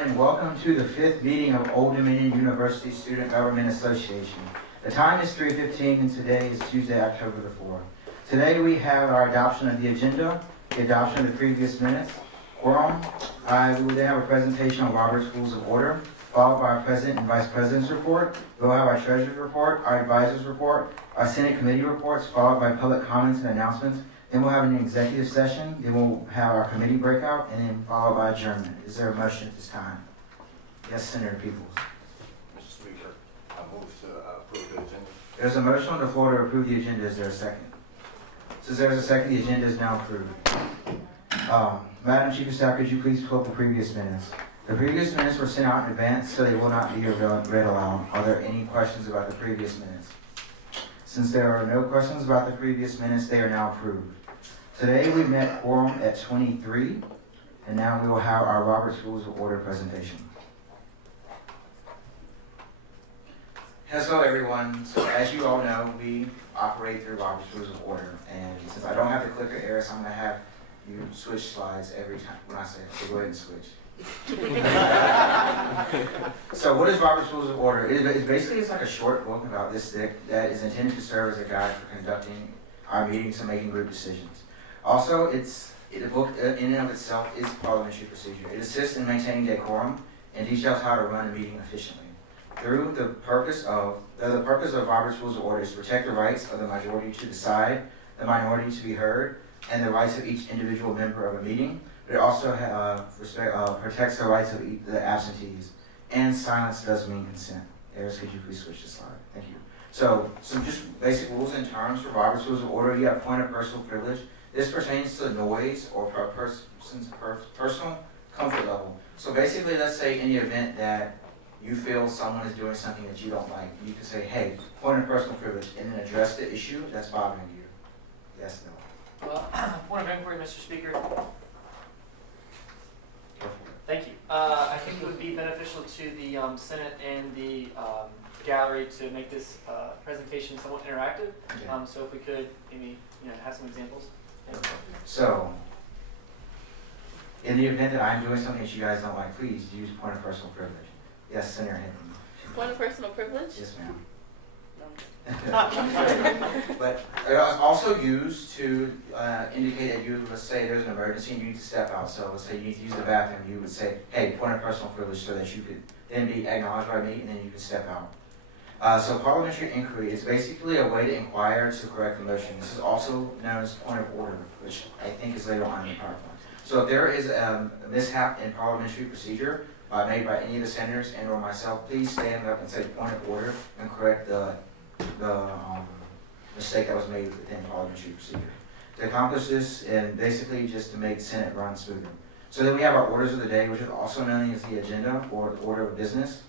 everyone, and welcome to the 5th meeting of Old Dominion University Student Government Association. The time is 3:15 and today is Tuesday, October the 4th. Today we have our adoption of the agenda, the adoption of the previous minutes, quorum. We will then have a presentation on Robert's Rules of Order, followed by our President and Vice President's report. We'll have our Treasurer's report, our Advisor's report, our Senate Committee reports, followed by public comments and announcements. Then we'll have an executive session, then we'll have our committee breakout, and then followed by adjournment. Is there a motion at this time? Yes, Senator Peoples. Mr. Speaker, I move to approve the agenda. There's a motion on the floor to approve the agenda. Is there a second? Since there's a second, the agenda is now approved. Madam Chief of Staff, could you please pull up the previous minutes? The previous minutes were sent out in advance, so they will not be read aloud. Are there any questions about the previous minutes? Since there are no questions about the previous minutes, they are now approved. Today we met quorum at 23, and now we will have our Robert's Rules of Order presentation. Hello everyone. So as you all know, we operate through Robert's Rules of Order, and since I don't have the clicker errors, I'm going to have you switch slides every time when I say it. So go ahead and switch. So what is Robert's Rules of Order? It's like a short book about this thick that is intended to serve as a guide for conducting our meetings and making group decisions. Also, the book in and of itself is parliamentary procedure. It assists in maintaining decorum and details how to run a meeting efficiently. The purpose of Robert's Rules of Order is to protect the rights of the majority to decide, the minority to be heard, and the rights of each individual member of a meeting. But it also protects the rights of the absentees. And silence does mean consent. Eris, could you please switch the slide? Thank you. So some just basic rules and terms for Robert's Rules of Order. You have point of personal privilege. This pertains to noise or person's personal comfort level. So basically, let's say in the event that you feel someone is doing something that you don't like, you can say, hey, point of personal privilege, and then address the issue that's bothering you. Yes, no. Well, point of inquiry, Mr. Speaker. Thank you. I think it would be beneficial to the Senate and the gallery to make this presentation somewhat interactive. Okay. So if we could maybe have some examples. Okay. So, in the event that I'm doing something that you guys don't like, please use point of personal privilege. Yes, Senator Hinton. Point of personal privilege? Yes, ma'am. But it's also used to indicate that let's say there's an emergency and you need to step out. So let's say you need to use the bathroom, you would say, hey, point of personal privilege, so that you could then be acknowledged by me and then you can step out. So parliamentary inquiry is basically a way to inquire to correct a motion. This is also known as point of order, which I think is later on in the PowerPoint. So if there is a mishap in parliamentary procedure made by any of the senators and or myself, please stand up and say point of order and correct the mistake that was made within parliamentary procedure. To accomplish this, and basically just to make the Senate run smoother. So then we have our orders of the day, which is also known as the agenda or the order of business.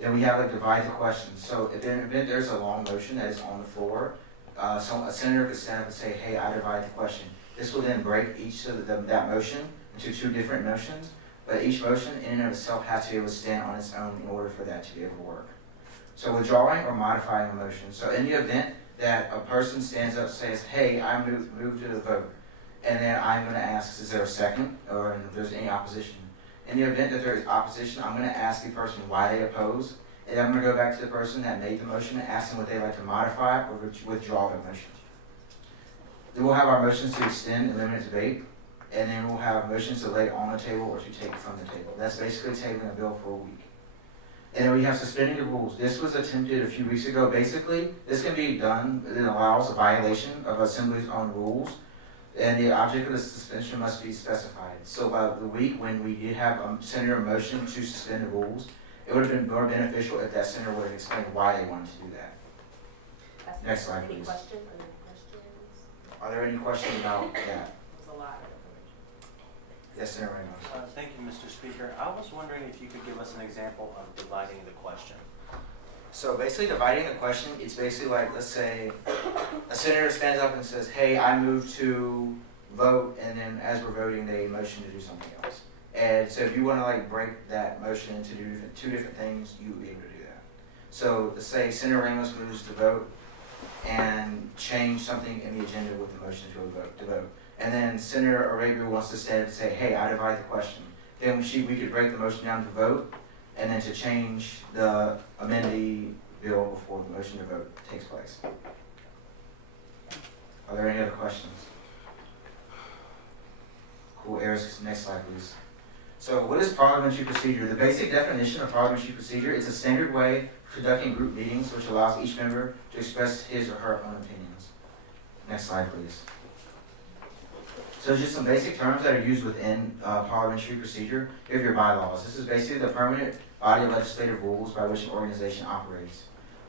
Then we have divide the questions. So if there's a long motion that is on the floor, a senator could stand up and say, hey, I divide the question. This will then break each of that motion into two different motions, but each motion in and of itself has to be able to stand on its own in order for that to be able to work. So withdrawing or modifying a motion. So in the event that a person stands up and says, hey, I move to the vote, and then I'm going to ask, is there a second, or if there's any opposition. In the event that there is opposition, I'm going to ask the person why they oppose, and I'm going to go back to the person that made the motion and ask them what they'd like to modify or withdraw their motion. Then we'll have our motions to extend and limit debate, and then we'll have motions to lay on the table or to take from the table. That's basically tabling a bill for a week. And then we have suspending the rules. This was attempted a few weeks ago. Basically, this can be done. It allows a violation of Assembly's own rules, and the object of the suspension must be specified. So by the week when we did have a senator motion to suspend the rules, it would have been more beneficial if that senator would have explained why they wanted to do that. Next slide, please. Any questions? Are there any questions about that? There's a lot. Yes, Senator Ramos. Thank you, Mr. Speaker. I was wondering if you could give us an example of dividing the question. So basically dividing the question, it's basically like, let's say a senator stands up and says, hey, I move to vote, and then as we're voting, they motion to do something else. And so if you want to break that motion into two different things, you would be able to do that. So let's say Senator Ramos moves to vote and change something in the agenda with the motion to vote. And then Senator Arabia wants to stand up and say, hey, I divide the question. then we could break the motion down to vote, and then to change amend the bill before the motion to vote takes place. Are there any other questions? Cool, Eris, next slide, please. So what is parliamentary procedure? The basic definition of parliamentary procedure is a standard way of conducting group meetings which allows each member to express his or her own opinions. Next slide, please. So just some basic terms that are used within parliamentary procedure. You have your bylaws. This is basically the permanent body of legislative rules by which an organization operates.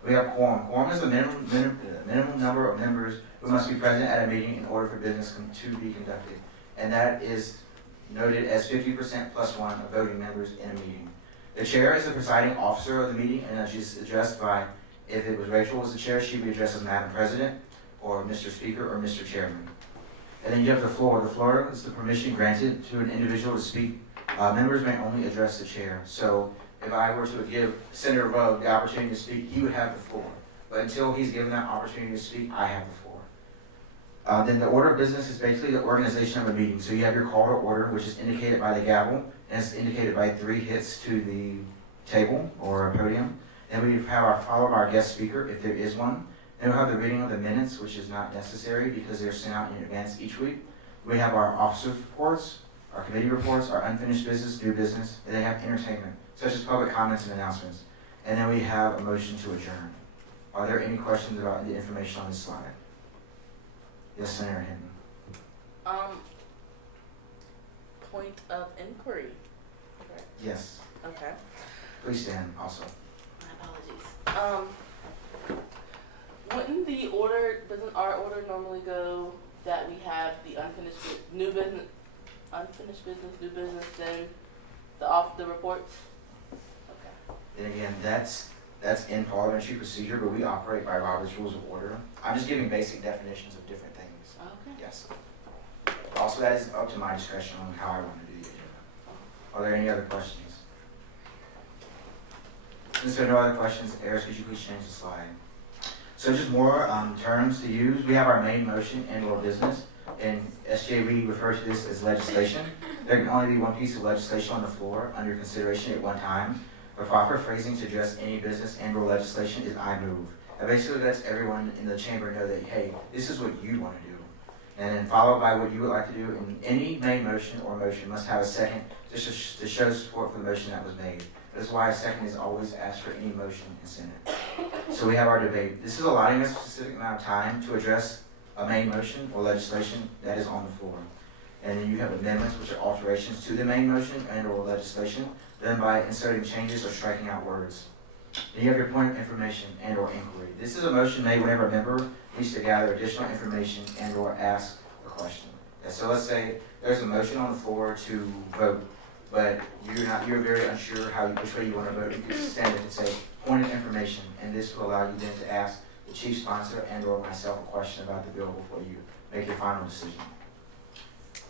We have quorum. Quorum is the minimum number of members who must be present at a meeting in order for business to be conducted. And that is noted as 50% plus one of voting members in a meeting. The chair is the presiding officer of the meeting, and she's addressed by, if it was Rachel was the chair, she'd be addressed as Madam President, or Mr. Speaker, or Mr. Chairman. And then you have the floor. The floor is the permission granted to an individual to speak. Members may only address the chair. So if I were to give Senator Rowe the opportunity to speak, he would have the floor. But until he's given that opportunity to speak, I have the floor. Then the order of business is basically the organization of a meeting. So you have your call to order, which is indicated by the gavel, and it's indicated by 3 hits to the table or a podium. Then we have followed our guest speaker, if there is one. Then we'll have the reading of the minutes, which is not necessary because they're sent out in advance each week. We have our officers' reports, our committee reports, our unfinished business, new business, and they have entertainment, such as public comments and announcements. And then we have a motion to adjourn. Are there any questions about the information on this slide? Yes, Senator Hinton. Point of inquiry. Correct. Yes. Okay. Please stand also. My apologies. Doesn't our order normally go that we have the new business, new business, then the reports? Okay. And again, that's in parliamentary procedure, but we operate by Robert's Rules of Order. I'm just giving basic definitions of different things. Okay. Yes. Also, that is up to my discretion on how I want to do the agenda. Are there any other questions? Since there are no other questions, Eris, could you please change the slide? So just more terms to use. We have our main motion, and/or business. In SGA, we refer to this as legislation. There can only be one piece of legislation on the floor under consideration at one time. The proper phrasing to address any business and/or legislation is "I move." That basically lets everyone in the chamber know that, hey, this is what you want to do. And then followed by what you would like to do. And any main motion or motion must have a second to show support for the motion that was made. That's why a second is always asked for any motion in Senate. So we have our debate. This is allotting a specific amount of time to address a main motion or legislation that is on the floor. And then you have amendments, which are alterations to the main motion and or legislation, done by inserting changes or striking out words. Then you have your point of information and or inquiry. This is a motion made whenever a member needs to gather additional information and or ask a question. And so let's say there's a motion on the floor to vote, but you're very unsure which way you want to vote. You can stand up and say point of information, and this will allow you then to ask the chief sponsor and or myself a question about the bill before you make your final decision.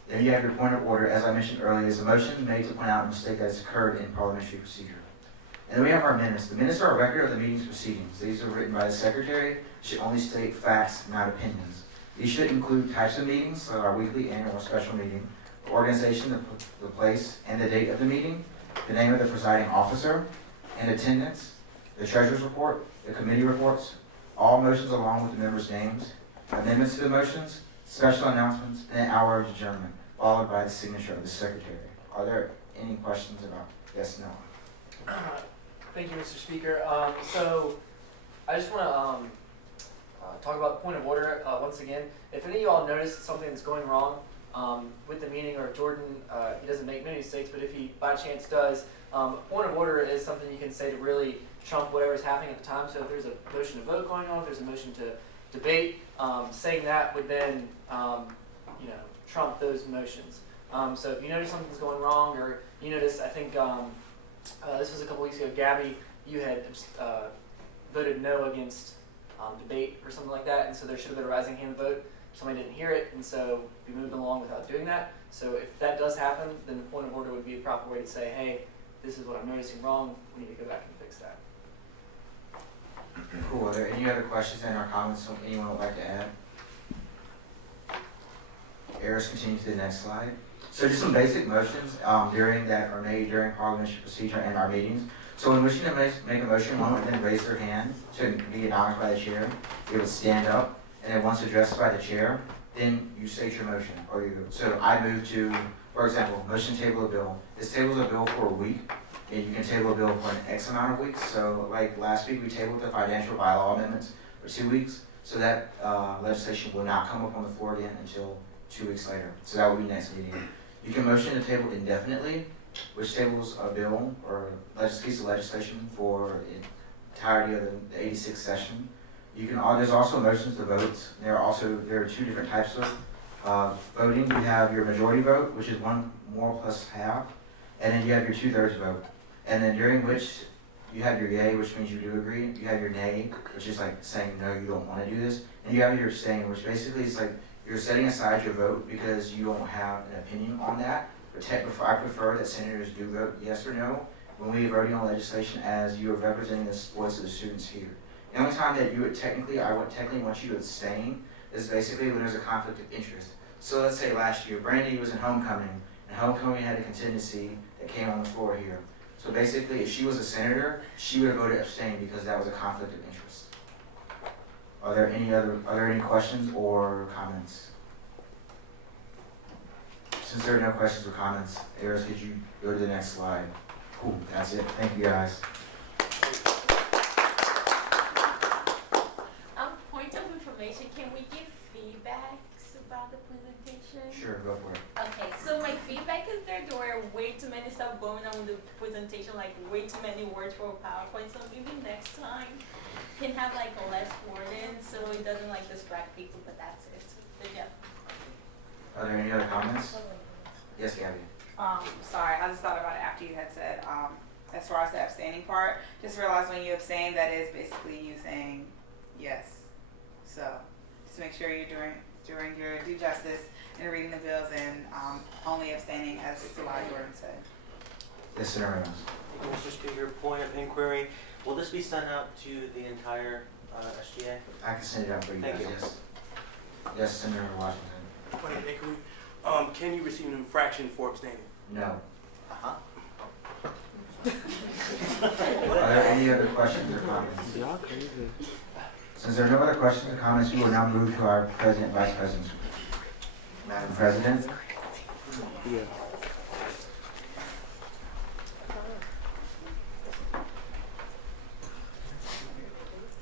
Then you have your point of order. As I mentioned earlier, is a motion made to point out a mistake that has occurred in parliamentary procedure. And then we have our minutes. The minutes are a record of the meeting's proceedings. These are written by the secretary, should only state facts, not opinions. These should include types of meetings, so our weekly, annual, or special meeting, the organization, the place, and the date of the meeting, the name of the presiding officer, and attendance, the treasurer's report, the committee reports, all motions along with the members' names, amendments to the motions, special announcements, and an hour of adjournment, followed by the signature of the secretary. Are there any questions about yes, no? Thank you, Mr. Speaker. So I just want to talk about the point of order once again. If any of y'all notice something that's going wrong with the meeting, or Jordan, he doesn't make many mistakes, but if he by chance does, point of order is something you can say to really trump whatever's happening at the time. So if there's a motion to vote going on, if there's a motion to debate, saying that would then trump those motions. So if you notice something's going wrong, or you notice, I think this was a couple weeks ago, Gabby, you had voted no against debate or something like that, and so there should have been a rising hand vote. Somebody didn't hear it, and so we moved along without doing that. So if that does happen, then the point of order would be a proper way to say, hey, this is what I'm noticing wrong, we need to go back and fix that. Cool. Are there any other questions and or comments anyone would like to add? Eris, continue to the next slide. So just some basic motions during that are made during parliamentary procedure and our meetings. So when wishing to make a motion, one would then raise their hand to be acknowledged by the chair. They would stand up, and then once addressed by the chair, then you state your motion. So I move to, for example, motion table a bill. This tables a bill for a week, and you can table a bill for an X amount of weeks. So like last week, we tabled the financial bylaw amendments for 2 weeks. So that legislation will not come up on the floor again until 2 weeks later. So that will be next meeting. You can motion to table indefinitely, which tables a bill or piece of legislation for the entirety of the 86th session. You can. There's also motions to vote. There are 2 different types of voting. You have your majority vote, which is 1 more plus half, and then you have your 2/3 vote. And then during which you have your yay, which means you do agree. You have your nay, which is like saying no, you don't want to do this, and you have your abstain, which basically is like you're setting aside your vote because you don't have an opinion on that. I prefer that senators do vote yes or no when we are voting on legislation, as you are representing the voice of the students here. The only time that I would technically want you to abstain is basically when there's a conflict of interest. So let's say last year, Brandy was in homecoming, and homecoming had a contingency that came on the floor here. So basically, if she was a senator, she would have voted abstain because that was a conflict of interest. Are there any questions or comments? Since there are no questions or comments, Eris, could you go to the next slide? Cool, that's it. Thank you, guys. Point of information, can we give feedbacks about the presentation? Sure, go for it. Okay, so my feedback is there were way too many stuff going on in the presentation, like way too many words for PowerPoint, so maybe next time can have like less wording so it doesn't like distract people, but that's it. But yeah. Are there any other comments? Yes, Gabby. Sorry, I just thought about it after you had said, as far as the abstaining part, just realized when you abstain, that is basically you saying yes. So just make sure you're doing your due justice and reading the bills and only abstaining as July Jordan said. Yes, Senator Reynolds. Thank you, Mr. Speaker. Point of inquiry. Will this be sent out to the entire SGA? I can send it out for you Thank guys, you. yes. Yes, Senator Washington. Point of inquiry. Can you receive an infraction for abstaining? No. Uh-huh. Are there any other questions or comments? Y'all crazy. Since there are no other questions or comments, we will now move to our President, Vice President. Madam President. Yeah.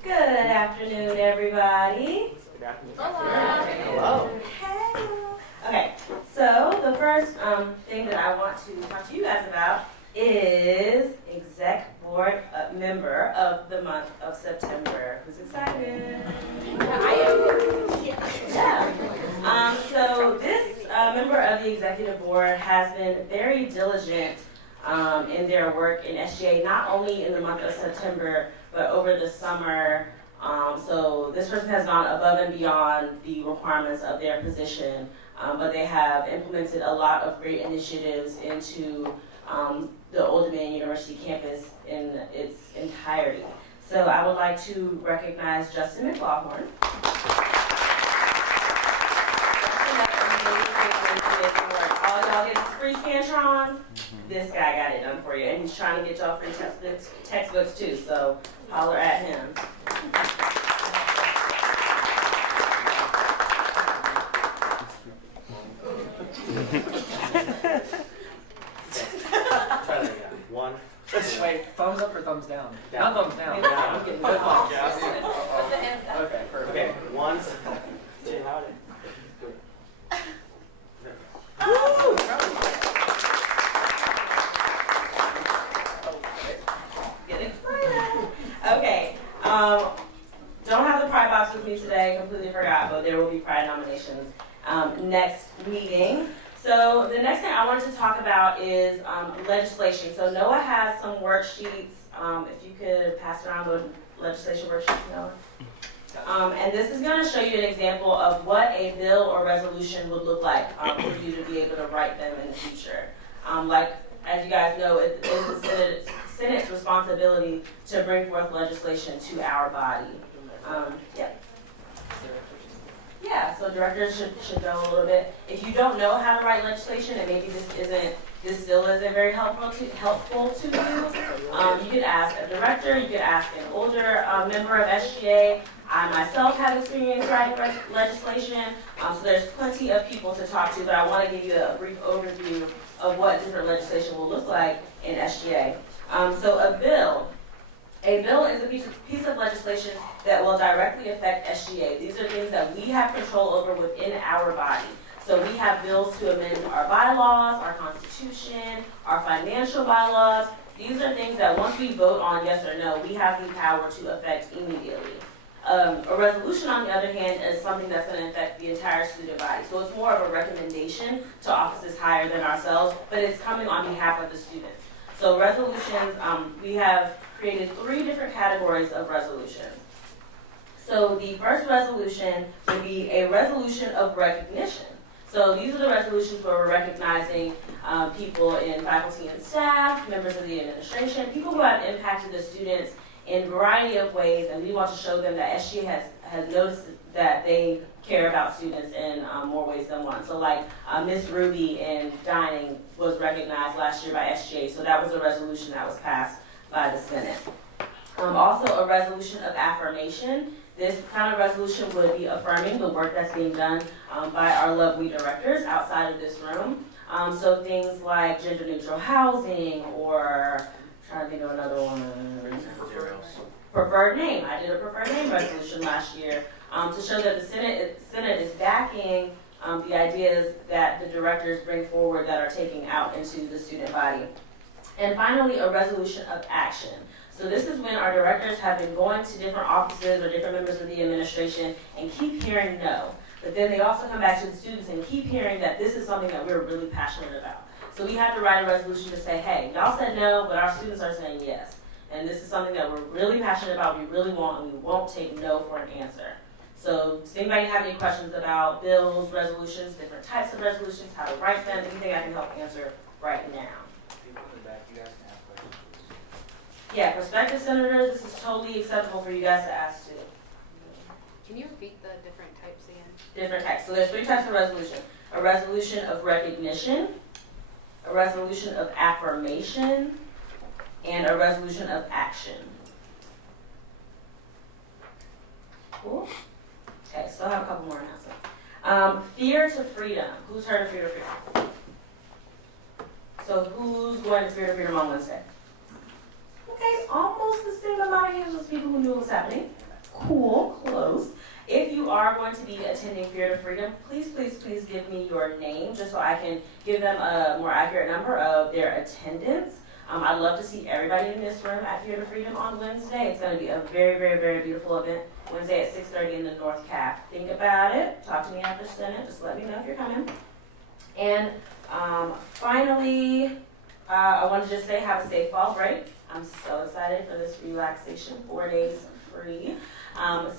Good afternoon, everybody. Hello. Hello. Okay, so the first thing that I want to talk to you guys about is exec board member of the month of September. Who's excited? I am. Yeah. So this member of the executive board has been very diligent in their work in SGA, not only in the month of September, but over the summer. So this person has gone above and beyond the requirements of their position, but they have implemented a lot of great initiatives into the Old Dominion University campus in its entirety. So I would like to recognize Justin McLaughlin. All y'all get free Scantrons. This guy got it done for you, and he's trying to get y'all free textbooks too. So holler at him. Try that again. 1. Wait, thumbs up or thumbs down? Down. Not thumbs down. Down. I'm getting good thumbs. Put the hands down. Okay, perfect. Okay, 1. 2. Get excited. Okay. Don't have the Pride box with me today. Completely forgot, but there will be Pride nominations next meeting. So the next thing I wanted to talk about is legislation. So Noah has some worksheets. If you could pass around the legislation worksheets, Noah. And this is going to show you an example of what a bill or resolution would look like for you to be able to write them in the future. Like, as you guys know, it is the Senate's responsibility to bring forth legislation to our body. Yeah. Yeah, so directors should know a little bit. If you don't know how to write legislation, and maybe this still isn't very helpful to you, you could ask a director, you could ask an older member of SGA. I myself have experience writing legislation, so there's plenty of people to talk to, but I want to give you a brief overview of what different legislation will look like in SGA. So a bill is a piece of legislation that will directly affect SGA. These are things that we have control over within our body. So we have bills to amend our bylaws, our constitution, our financial bylaws. These are things that once we vote on yes or no, we have the power to affect immediately. A resolution, on the other hand, is something that's going to affect the entire student body. So it's more of a recommendation to offices higher than ourselves, but it's coming on behalf of the students. So resolutions, we have created 3 different categories of resolutions. So the first resolution would be a resolution of recognition. So these are the resolutions where we're recognizing people in faculty and staff, members of the administration, people who have impacted the students in a variety of ways, and we want to show them that SGA has noticed that they care about students in more ways than one. So like Miss Ruby in dining was recognized last year by SGA, so that was a resolution that was passed by the Senate. Also a resolution of affirmation. This kind of resolution would be affirming the work that's being done by our lovely directors outside of this room. So things like gender neutral housing, or I'm trying to think of another one. Preferred name. I did a preferred name resolution last year to show that the Senate is backing the ideas that the directors bring forward that are taking out into the student body. And finally, a resolution of action. So this is when our directors have been going to different offices or different members of the administration and keep hearing no. But then they also come back to the students and keep hearing that this is something that we're really passionate about. So we have to write a resolution to say, hey, y'all said no, but our students are saying yes. And this is something that we're really passionate about, we really want, and we won't take no for an answer. So does anybody have any questions about bills, resolutions, different types of resolutions, how to write them, anything I can help answer right now? People in the back, you guys can ask questions, please. Yeah, prospective senators, this is totally acceptable for you guys to ask too. Can you repeat the different types again? Different types. So there's 3 types of resolution. A resolution of recognition, a resolution of affirmation, and a resolution of action. Cool. Okay, so I have a couple more announcements. Fear to freedom. Who's heard of Fear to Freedom? So who's going to Fear to Freedom on Wednesday? Okay, almost the same amount of hands as people who knew what was happening. Cool, close. If you are going to be attending Fear to Freedom, please, please, please give me your name just so I can give them a more accurate number of their attendance. I'd love to see everybody in this room at Fear to Freedom on Wednesday. It's going to be a very, very, very beautiful event. Wednesday at 6:30 in the North Cap. Think about it. Talk to me after Senate. Just let me know if you're coming. And finally, I want to just say have a safe fall break. I'm so excited for this relaxation, 4 days free.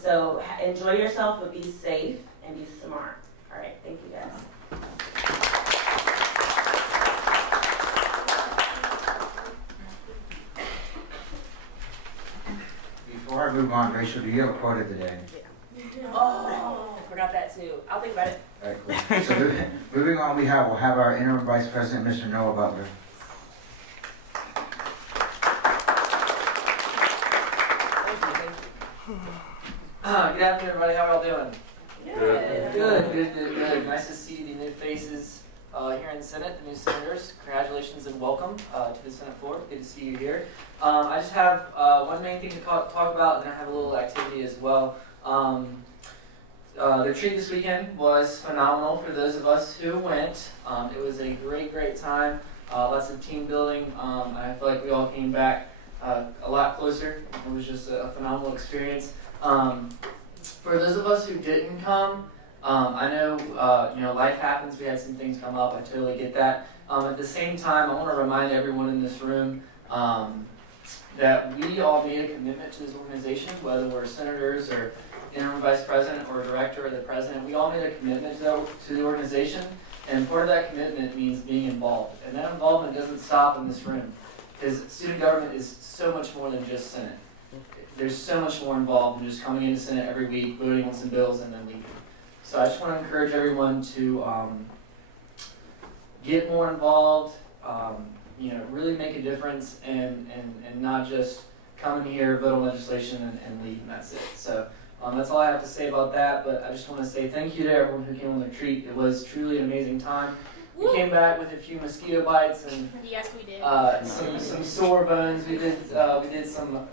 So enjoy yourself, but be safe and be smart. All right, thank you guys. Before I move on, Rachel, do you have a quote of the day? Oh, forgot that too. I'll think about it. All right, cool. So moving on, we'll have our interim vice president, Mr. Noah Butler. Good afternoon, everybody. How are y'all doing? Good. Good. Nice to see the new faces here in the Senate, the new senators. Congratulations and welcome to the Senate floor. Good to see you here. I just have one main thing to talk about, and then I have a little activity as well. The retreat this weekend was phenomenal for those of us who went. It was a great time. Lots of team building. I feel like we all came back a lot closer. It was just a phenomenal experience. For those of us who didn't come, I know life happens. We had some things come up. I totally get that. At the same time, I want to remind everyone in this room that we all made a commitment to this organization, whether we're senators or interim vice president or director or the president. We all made a commitment to the organization, and part of that commitment means being involved. And that involvement doesn't stop in this room, because student government is so much more than just Senate. There's so much more involved than just coming into Senate every week, voting on some bills, and then leaving. So I just want to encourage everyone to get more involved, really make a difference, and not just come in here, vote on legislation, and leave, and that's it. So that's all I have to say about that, but I just want to say thank you to everyone who came on the retreat. It was truly an amazing time. We came back with a few mosquito bites and Yes, we did. some sore bones. We did some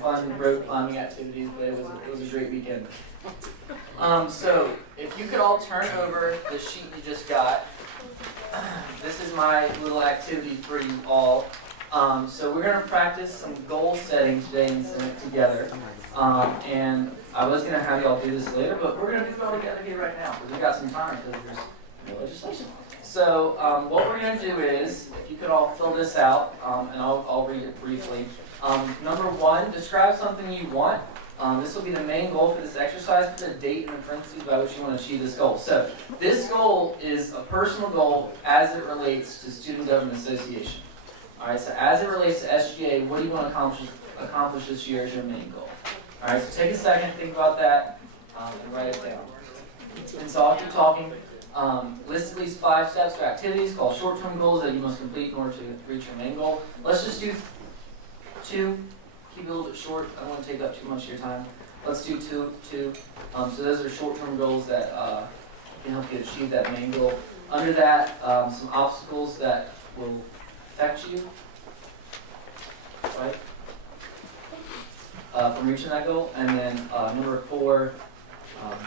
fun rope climbing activities, but it was a great weekend. So if you could all turn over the sheet you just got, this is my little activity for you all. So we're gonna practice some goal setting today in Senate together. And I was gonna have y'all do this later, but we're gonna do it all together here right now because we got some time because there's no legislation. So what we're going to do is, if you could all fill this out, and I'll read it briefly. Number 1, describe something you want. This will be the main goal for this exercise. Put a date in the parentheses by which you want to achieve this goal. So this goal is a personal goal as it relates to Student Government Association. All right. So as it relates to SGA, what do you want to accomplish this year as your main goal? All right. So take a second, think about that, and write it down. And so I'll keep talking. List at least 5 steps or activities called short-term goals that you must complete in order to reach your main goal. Let's just do 2. Keep it a little bit short. I don't want to take up too much of your time. Let's do 2. So those are short-term goals that can help you achieve that main goal. Under that, some obstacles that will affect you, right? From reaching that goal. And then number 4,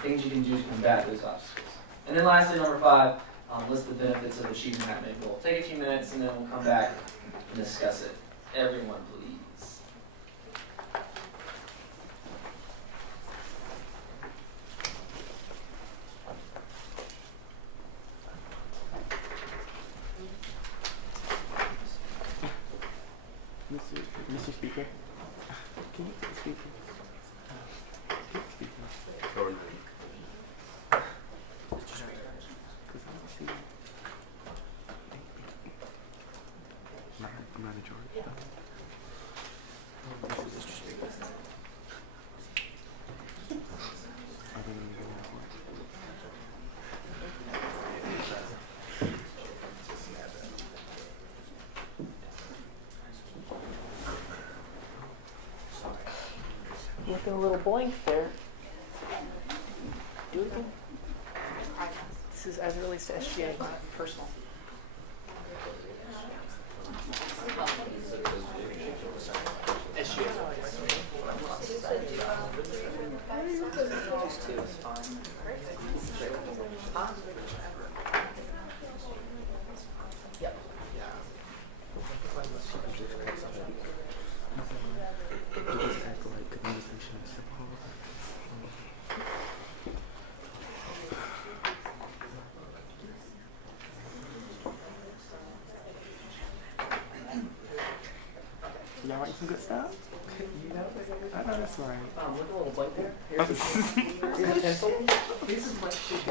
things you can do to combat those obstacles. And then lastly, number 5, list the benefits of achieving that main goal. Take a few minutes and then we'll come back and discuss it. Everyone, please. Mr. Speaker, can you speak? I'm not in charge. Looking a little blank there. Do it again. This is as it relates to SGA, not personal. Y'all writing some good stuff? I know that's right. Look a little blank there. Here's a pencil. Here's some blank sheet.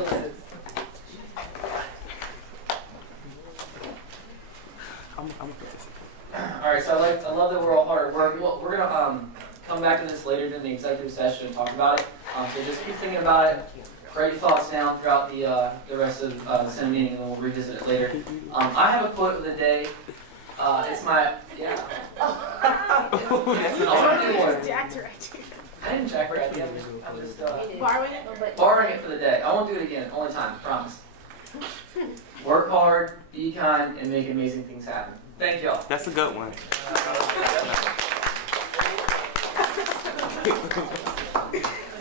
I'm gonna put this. All right, so I love that we're all hard at work. We're gonna come back to this later during the executive session and talk about it. So just keep thinking about it. Write your thoughts down throughout the rest of the Senate meeting, and then we'll revisit it later. I have a quote of the day. It's my I want to do one. I didn't jack her idea. I'm just borrowing it for the day. I won't do it again. Only time, promise. Work hard, be kind, and make amazing things happen. Thank y'all. That's a good one.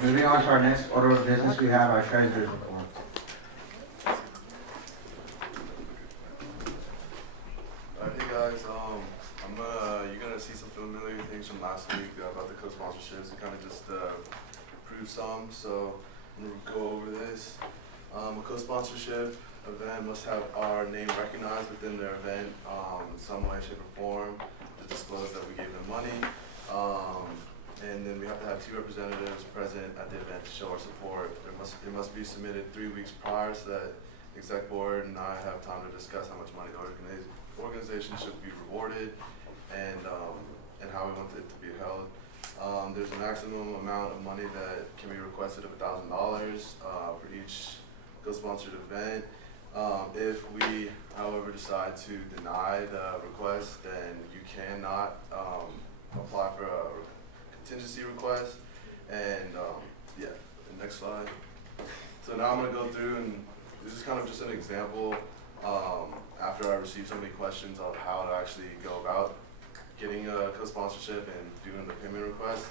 Moving on to our next order of business, we have our treasurer's report. Hey guys, you're gonna see some familiar things from last week about the co-sponsorships. We kind of just proved some, so I'm gonna go over this. A co-sponsorship event must have our name recognized within their event in some way, shape, or form to disclose that we gave them money. And then we have to have 2 representatives present at the event to show our support. It must be submitted 3 weeks prior so that the exec board and I have time to discuss how much money the organization should be rewarded and how we want it to be held. There's a maximum amount of money that can be requested of $1,000 for each co-sponsored event. If we, however, decide to deny the request, then you cannot apply for a contingency request. And yeah, the next slide. So now I'm going to go through, and this is kind of just an example after I received so many questions on how to actually go about getting a co-sponsorship and doing the payment request.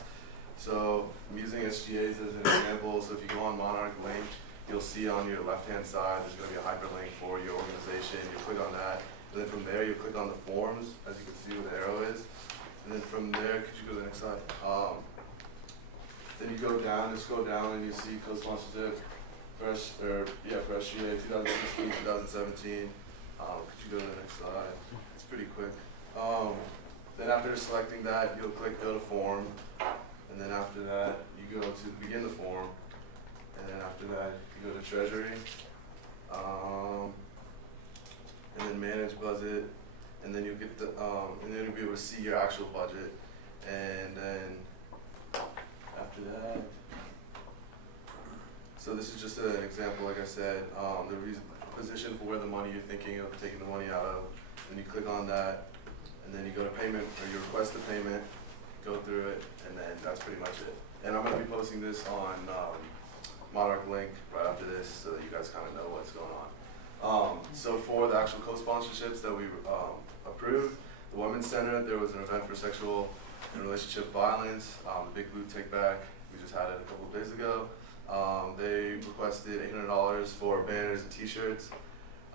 So I'm using SGAs as an example. So if you go on Monarch Link, you'll see on your left-hand side there's going to be a hyperlink for your organization. You click on that, and then from there you click on the forms, as you can see where the arrow is. And then from there, could you go to the next slide? Then you go down, just go down, and you see co-sponsorship for SGA 2016, 2017. Could you go to the next slide? It's pretty quick. Then after selecting that, you'll click go to form, and then after that, you go to begin the form, and then after that, you go to treasury, and then manage budget, and then you get the, and then you'll be able to see your actual budget, and then after that, so this is just an example, like I said, the position for where the money you're thinking of taking the money out of, then you click on that, and then you go to payment, or you request the payment, go through it, and then that's pretty much it. And I'm going to be posting this on Monarch Link right after this, so that you guys kind of know what's going on. So for the actual co-sponsorships that we approved, the Women's Center, there was an event for sexual and relationship violence, Big Blue Take Back, we just had it a couple of days ago. They requested $800 for banners and t-shirts.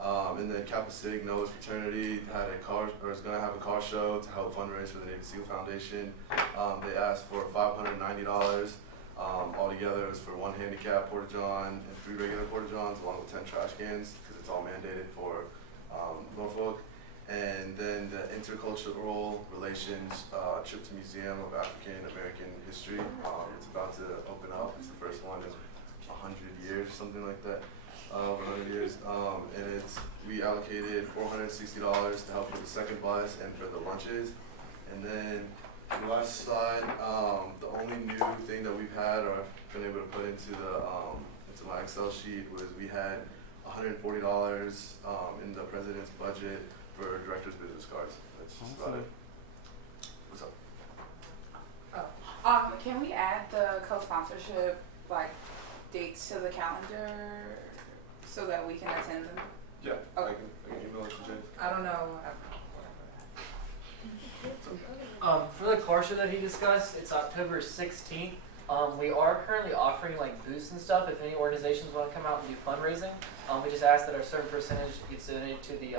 And then Kappa Sig Noah's Fraternity had a car, or is going to have a car show to help fundraise for the Navy SEAL Foundation. They asked for $590. Altogether, it was for 1 handicap porta-john and 3 regular porta-johns, along with 10 trash cans, because it's all mandated for Norfolk. And then the intercultural relations trip to Museum of African American History. It's about to open up. It's the first one in 100 years, something like that. 100 years, and we allocated $460 to help with the second bus and for the lunches. And then the last slide, the only new thing that we've had, or I've been able to put into my Excel sheet, was we had $140 in the president's budget for director's business cards. That's just about it. What's up? Can we add the co-sponsorship dates to the calendar so that we can attend them? Yeah, Okay. I can email it to James. I don't know. For the car show that he discussed, it's October 16th. We are currently offering booths and stuff if any organizations want to come out and do fundraising. We just ask that a certain percentage gets donated to the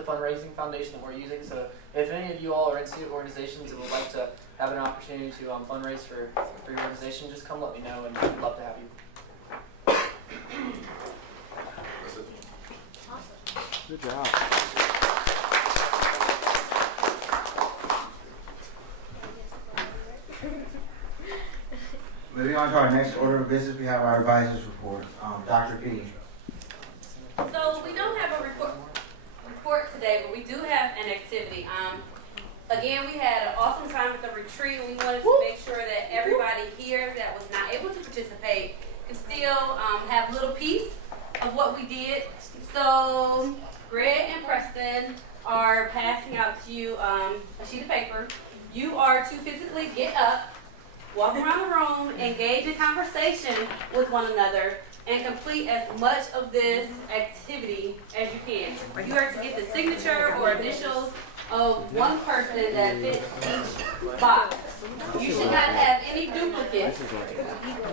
fundraising foundation that we're using. So if any of you all are into organizations and would like to have an opportunity to fundraise for your organization, just come let me know, and we'd love to have you. That's it. Awesome. Good job. Moving on to our next order of business, we have our advisors report. Dr. P. So we don't have a report today, but we do have an activity. Again, we had an awesome time at the retreat, and we wanted to make sure that everybody here that was not able to participate could still have a little piece of what we did. So Greg and Preston are passing out to you a sheet of paper. You are to physically get up, walk around the room, engage in conversation with one another, and complete as much of this activity as you can. You are to get the signature or initials of one person that fits each box. You should not have any duplicates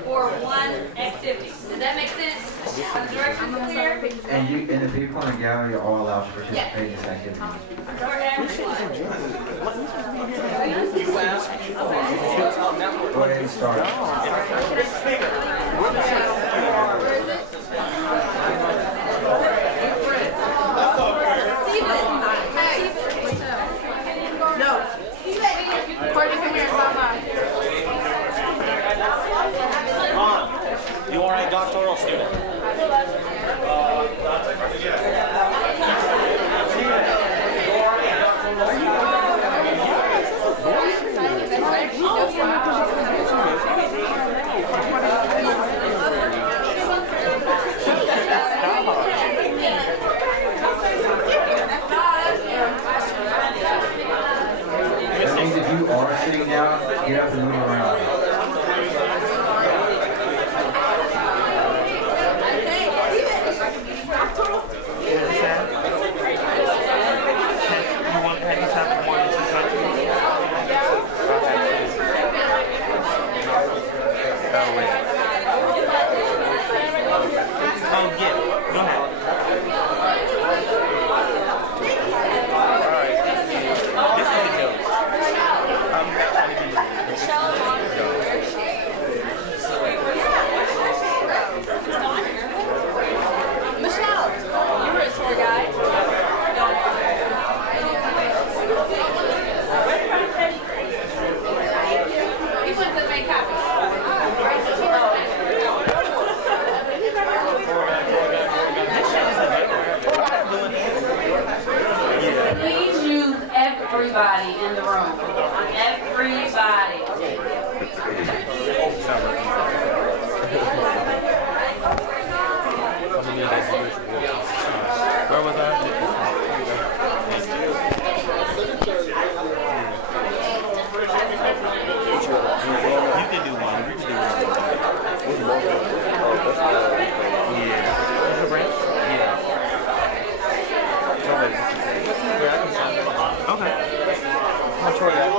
for one activity. Does that make sense? Are the directions clear? And the people in the gallery are all allowed to participate in this activity. For everyone. Go ahead and start. You are a doctoral student. Oh, everybody in the room. Everybody. Where was I? You can do one. You can do one. Yeah. What's the brand? Yeah. Okay. I'm sure that.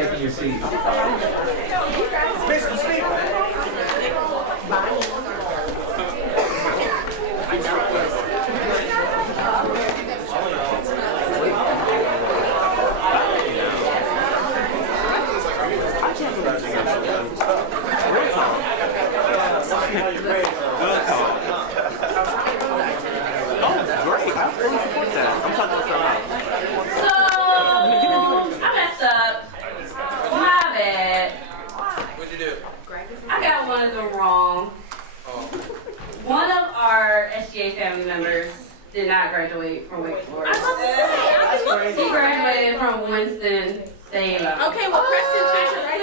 taking your seat. Mr. Speaker. Good talk. Oh, great. I fully support that. I'm talking about something else. So, I messed up. My bad. What'd you do? I got one of them wrong. One of our SGA family members did not graduate from Wake Forest. He graduated from Winston-Salem. Okay, well, Preston Fisher, right?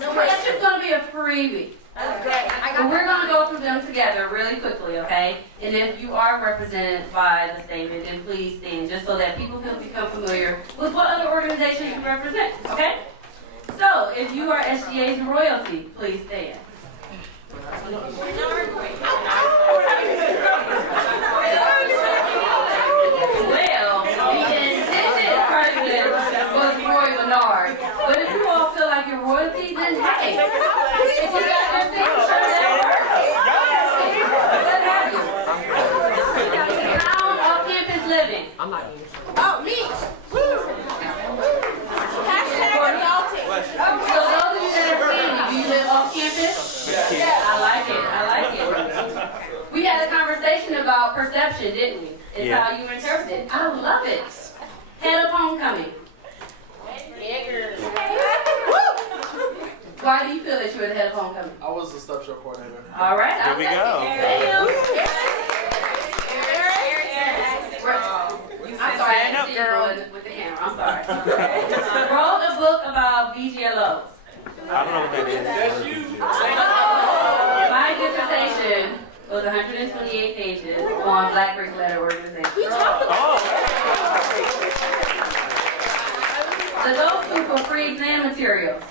So, that's just going to be a freebie. But we're going to go through them together really quickly, okay? And if you are represented by the statement, then please stand, just so that people can become familiar with what other organizations you represent, okay? So, if you are SGA's royalty, please stand. Well, the intended president was Roy Bernard. But if you all feel like you're royalty, then hey, if you got your signature, that works. Let have you. Town off-campus living. Oh, me. Hashtag adulting. So those of you that are seeing, do you live off-campus? I like it. I like it. We had a conversation about perception, didn't we? It's Yeah. how you interpret it. I love it. Head of homecoming. Why do you feel that you're the head of homecoming? I was the step show coordinator. All right. Here we go. I'm sorry. I didn't see you going with the camera. I'm sorry. Wrote a book about BGLOs. I don't know what that is. That's you. My dissertation was 128 pages on Black Brick Letter Organization. The go-to for free exam materials.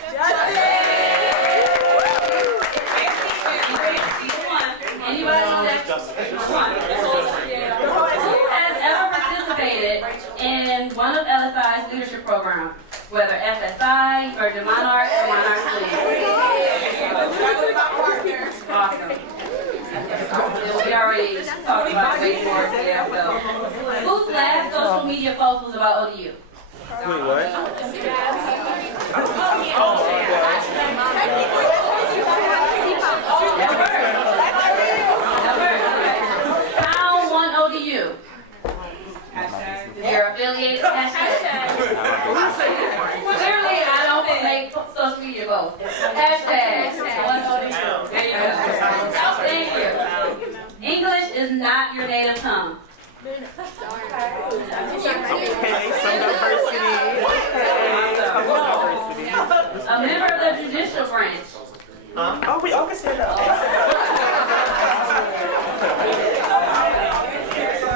Anybody know that? Who has ever participated in one of LSI's leadership programs, whether FSI, Virgin Monarch, or Monarch League? Awesome. We already talked about Wake Forest, yeah, so. Whose last social media post was about ODU? Wait, what? Town One ODU. You're affiliated. Hashtag. Clearly, I don't make social media posts. Hashtag One ODU. There you go. Thank you. English is not your native tongue. Okay, some diversity. Some diversity. A member of the judicial branch. Oh, we all can stand up.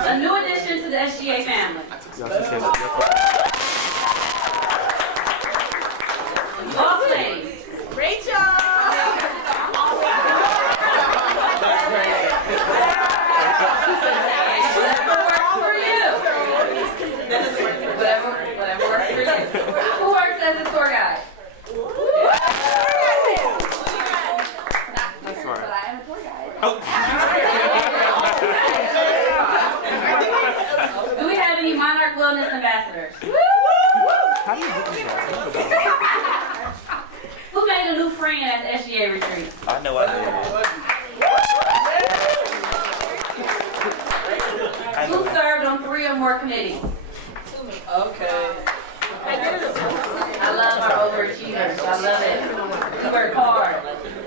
A new addition to the SGA family. Boss lady. Whatever works for you. Who works as a tour guide? That's smart. But I am a tour guide. Do we have any Monarch Wellness ambassadors? How do you do that? Who made a new friend at the SGA retreat? I know I did. Who served on 3 or more committees? Okay. I love our overachievers. I love it. We work hard.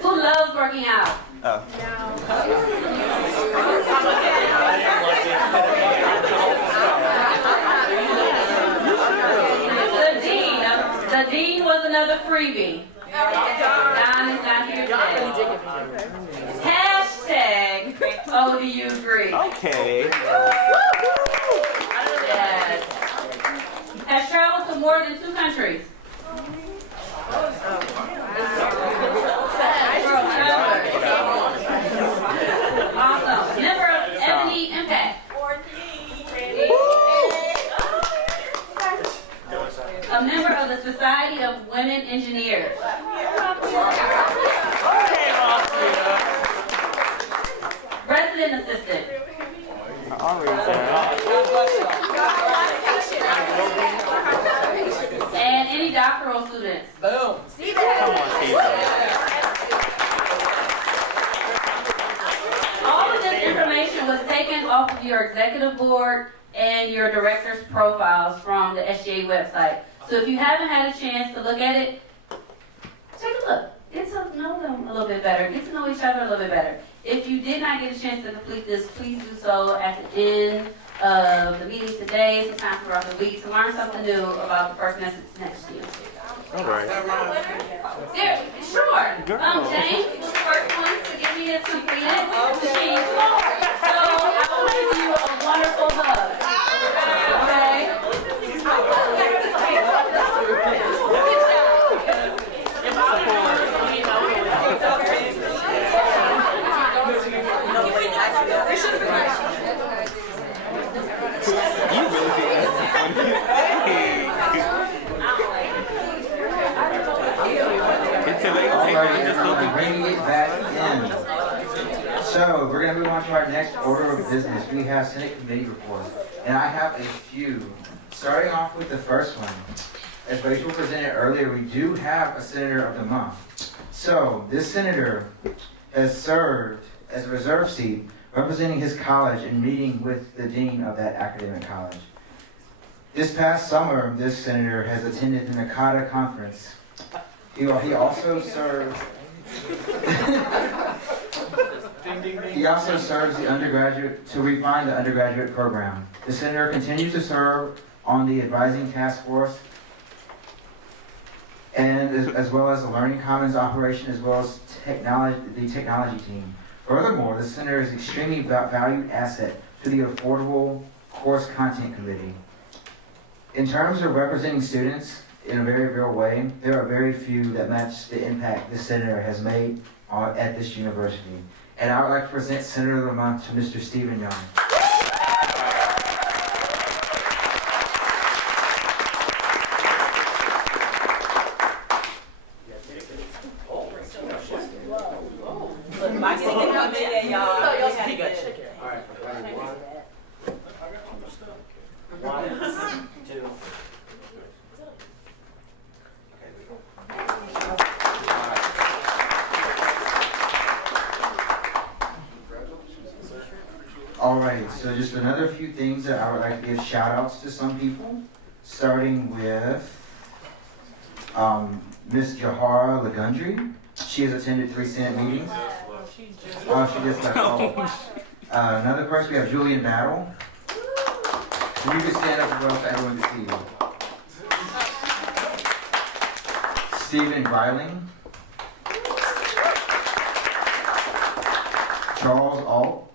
Who loves working out? Oh. The dean was another freebie. Don is not here today. Hashtag ODU Greek. Okay. Yes. Has traveled to more than 2 countries. Awesome. Member of Ebony Impact. A member of the Society of Women Engineers. Resident Assistant. And any doctoral students. Boom. All of this information was taken off of your executive board and your director's profiles from the SGA website. So if you haven't had a chance to look at it, take a look. Get to know them a little bit better. Get to know each other a little bit better. If you did not get a chance to complete this, please do so at the end of the meeting today, sometime throughout the week, to learn something new about the person that's next to you. All right. There, sure. James was the first one to give me his completed machine. So I will give you a wonderful hug. Bringing it back in. So we're going to move on to our next order of business. We have Senate committee reports, and I have a few. Starting off with the first one, as Rachel presented earlier, we do have a Senator of the Month. So this senator has served as a reserve seat, representing his college and meeting with the dean of that academic college. This past summer, this senator has attended the NACADA conference. He also serves. He also serves the undergraduate to refine the undergraduate program. The senator continues to serve on the advising task force, and as well as the Learning Commons operation, as well as the technology team. Furthermore, the senator is an extremely valued asset to the Affordable Course Content Committee. In terms of representing students in a very real way, there are very few that match the impact this senator has made at this university. And I would like to present Senator of the Month to Mr. Stephen Young. Alright, so just another few things that I would like to give shout outs to some people, starting with Ms. Jahara Lagundry. She has attended 3 Senate meetings. Oh, she just left. Another person, we have Julian Battle. You can stand up as well so everyone can see you. Stephen Greiling. Charles Alt.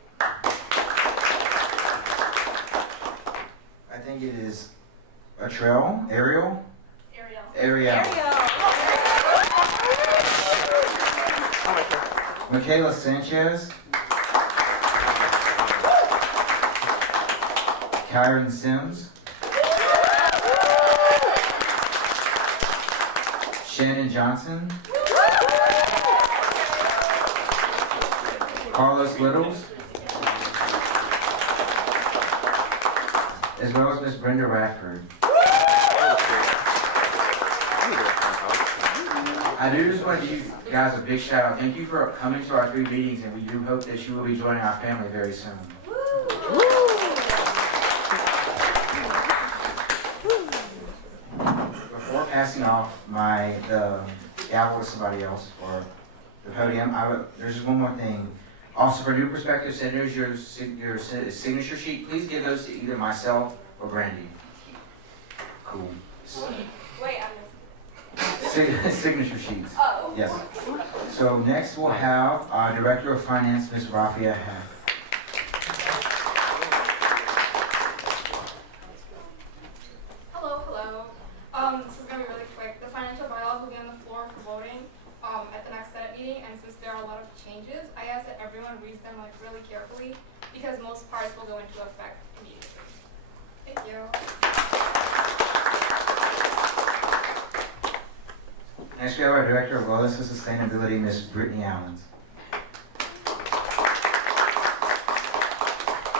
I think it is Ariel. Michaela Sanchez. Kyron Sims. Shannon Johnson. Carlos Littles. As well as Miss Brenda Radford. I do just want to give you guys a big shout out. Thank you for coming to our 3 meetings, and we do hope that you will be joining our family very soon. Before passing off the gavel to somebody else or the podium, there's just one more thing. Also, for new prospective senators, your signature sheet, please give those to either myself or Brandy. Cool. Wait, Signature sheets. Oh. Yes. So next we'll have our Director of Finance, Ms. Rafia Hack. Hello. This is going to be really quick. The financial bylaws will be on the floor for voting at the next Senate meeting, and since there are a lot of changes, I ask that everyone reads them really carefully because most parts will go into effect immediately. Thank you. Next, we have our Director of Wellness and Sustainability, Ms. Brittany Allen.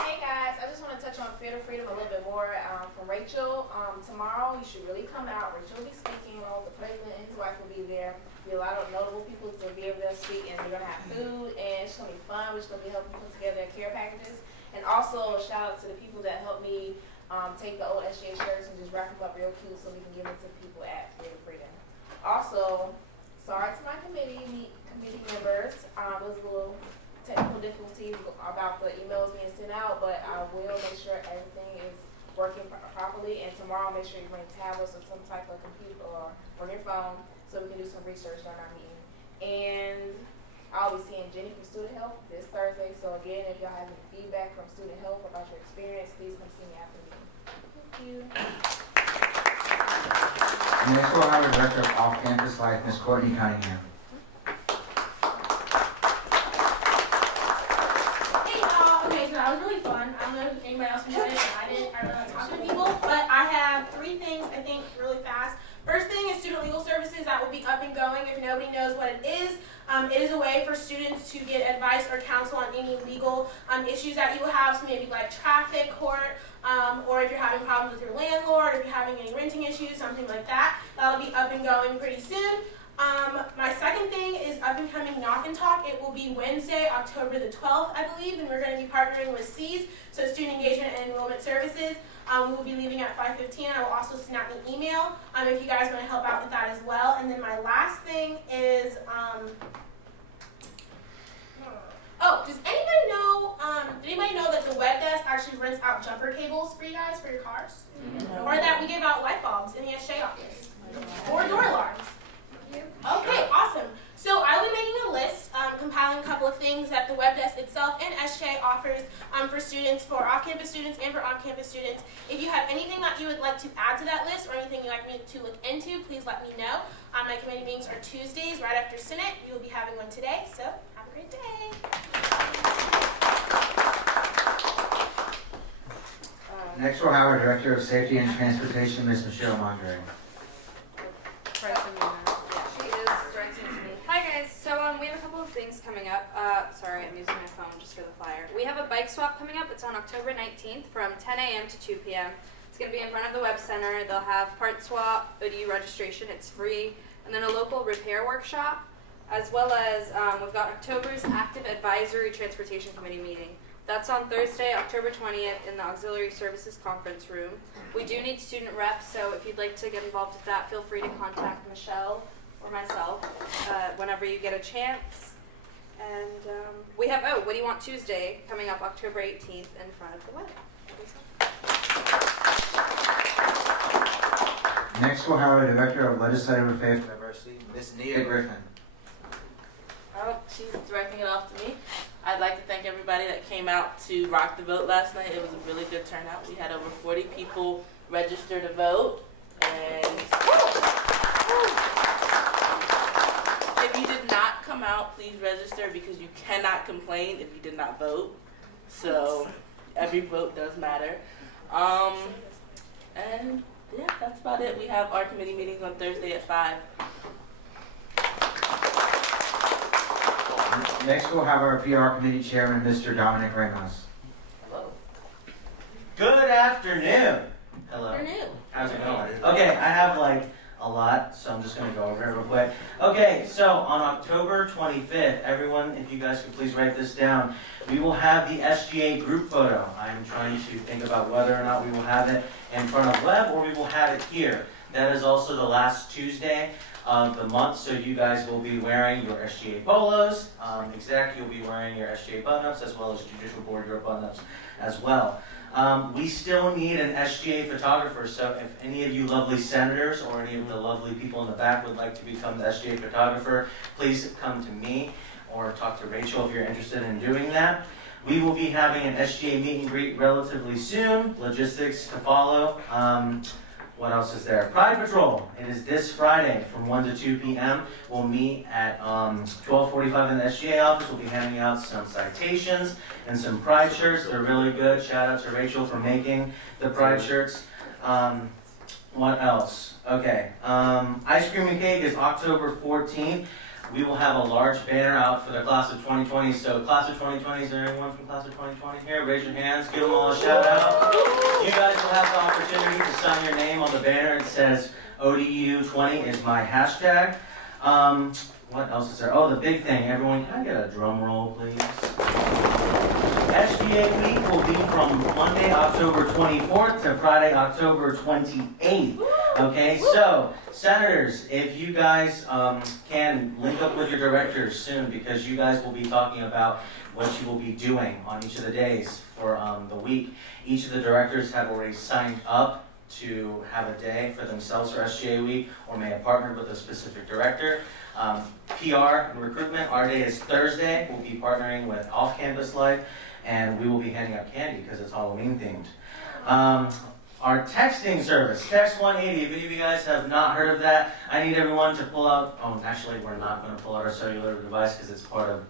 Hey guys, I just want to touch on Fear to Freedom a little bit more from Rachel. Tomorrow, you should really come out. Rachel will be speaking. The president and his wife will be there. Be a lot of notable people to be able to speak, and we're gonna have food, and it's gonna be fun. We're just gonna be helping put together care packages. And also, a shout out to the people that helped me take the old SGA shirts and just wrap them up real cute so we can give them to people at Fear to Freedom. Also, sorry to my committee members. There's a little technical difficulties about the emails being sent out, but I will make sure everything is working properly. And tomorrow, make sure you bring tablets or some type of computer or your phone so we can do some research during our meeting. And I'll be seeing Jenny from Student Health this Thursday. So again, if y'all have any feedback from Student Health about your experience, please come see me after the meeting. Thank you. Next, we'll have our Director of Off-Campus Life, Ms. Courtney Cunningham. Okay, so that was really fun. I don't know if anybody else enjoyed it, but I did. I really like talking to people. But I have 3 things I think really fast. First thing is student legal services that will be up and going. If nobody knows what it is a way for students to get advice or counsel on any legal issues that you will have. So maybe like traffic court, or if you're having problems with your landlord, if you're having any renting issues, something like that. That'll be up and going pretty soon. My second thing is up and coming Knock and Talk. It will be Wednesday, October the 12th, I believe, and we're going to be partnering with SEAS, so Student Engagement and Enrollment Services. We will be leaving at 5:15. I will also send out an email if you guys want to help out with that as well. And then my last thing is, does anybody know? Did anybody know that the web desk actually rents out jumper cables for you guys for your cars, or that we give out light bulbs in the SJ office, or door alarms? Okay, awesome. So I will be making a list, compiling a couple of things that the web desk itself and SJ offers for students, for off-campus students and for on-campus students. If you have anything that you would like to add to that list or anything you'd like me to look into, please let me know. My committee meetings are Tuesdays right after Senate. We will be having one today, so have a great day. Next, we'll have our Director of Safety and Transportation, Ms. Michelle Mondre. Hi guys, so we have a couple of things coming up. Sorry, I'm using my phone just for the flyer. We have a bike swap coming up. It's on October 19th from 10 a.m. to 2 p.m. It's going to be in front of the Web Center. They'll have part swap, ODU registration, it's free, and then a local repair workshop, as well as we've got October's Active Advisory Transportation Committee meeting. That's on Thursday, October 20th in the Auxiliary Services Conference Room. We do need student reps, so if you'd like to get involved with that, feel free to contact Michelle or myself whenever you get a chance. And we have, What Do You Want Tuesday coming up October 18th in front of the web. Next, we'll have our Director of Legislative Affairs and Diversity, Ms. Nia Griffin. Oh, she's directing it off to me. I'd like to thank everybody that came out to rock the vote last night. It was a really good turnout. We had over 40 people register to vote. And if you did not come out, please register because you cannot complain if you did not vote. So every vote does matter. And yeah, that's about it. We have our committee meetings on Thursday at 5. Next, we'll have our PR Committee Chairman, Mr. Dominic Ramos. Hello. Good afternoon. Hello. Afternoon. How's it going? Okay, I have a lot, so I'm just going to go over it real quick. Okay, so on October 25th, everyone, if you guys could please write this down, we will have the SGA group photo. I'm trying to think about whether or not we will have it in front of web or we will have it here. That is also the last Tuesday of the month, so you guys will be wearing your SGA polos. Exec, you'll be wearing your SGA button-ups, as well as Judicial Board, your button-ups as well. We still need an SGA photographer, so if any of you lovely senators or any of the lovely people in the back would like to become the SGA photographer, please come to me or talk to Rachel if you're interested in doing that. We will be having an SGA meet and greet relatively soon, logistics to follow. What else is there? Pride Patrol. It is this Friday from 1 to 2 p.m. We'll meet at 12:45 in the SGA office. We'll be handing out some citations and some Pride shirts. They're really good. Shout out to Rachel for making the Pride shirts. What else? Okay, ice cream and cake is October 14th. We will have a large banner out for the class of 2020. So class of 2020, is there anyone from class of 2020 here? Raise your hands, give them all a shout out. You guys will have the opportunity to sign your name on the banner. It says ODU20 is my hashtag. What else is there? Oh, the big thing. Everyone, can I get a drum roll, please? SGA week will be from Monday, October 24th to Friday, October 28th. Okay, so senators, if you guys can link up with your directors soon, because you guys will be talking about what you will be doing on each of the days for the week. Each of the directors have already signed up to have a day for themselves for SGA week, or may have partnered with a specific director. PR and recruitment, our day is Thursday. We'll be partnering with Off Campus Life, and we will be handing out candy because it's Halloween themed. Our texting service, Text 180, if any of you guys have not heard of that, I need everyone to pull out, actually we're not going to pull out our cellular device because it's part of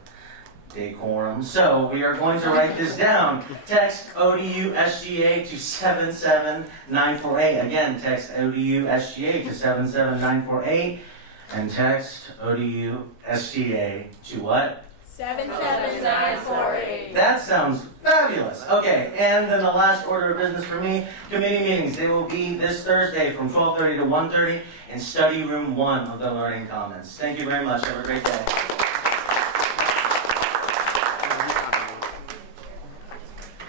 decorum. So we are going to write this down. Text ODU SGA to 77948. Again, text ODU SGA to 77948. And text ODU SGA to what? 77948. That sounds fabulous. Okay, and then the last order of business for me, committee meetings. They will be this Thursday from 12:30 to 1:30 in study room 1 of the Learning Commons. Thank you very much. Have a great day.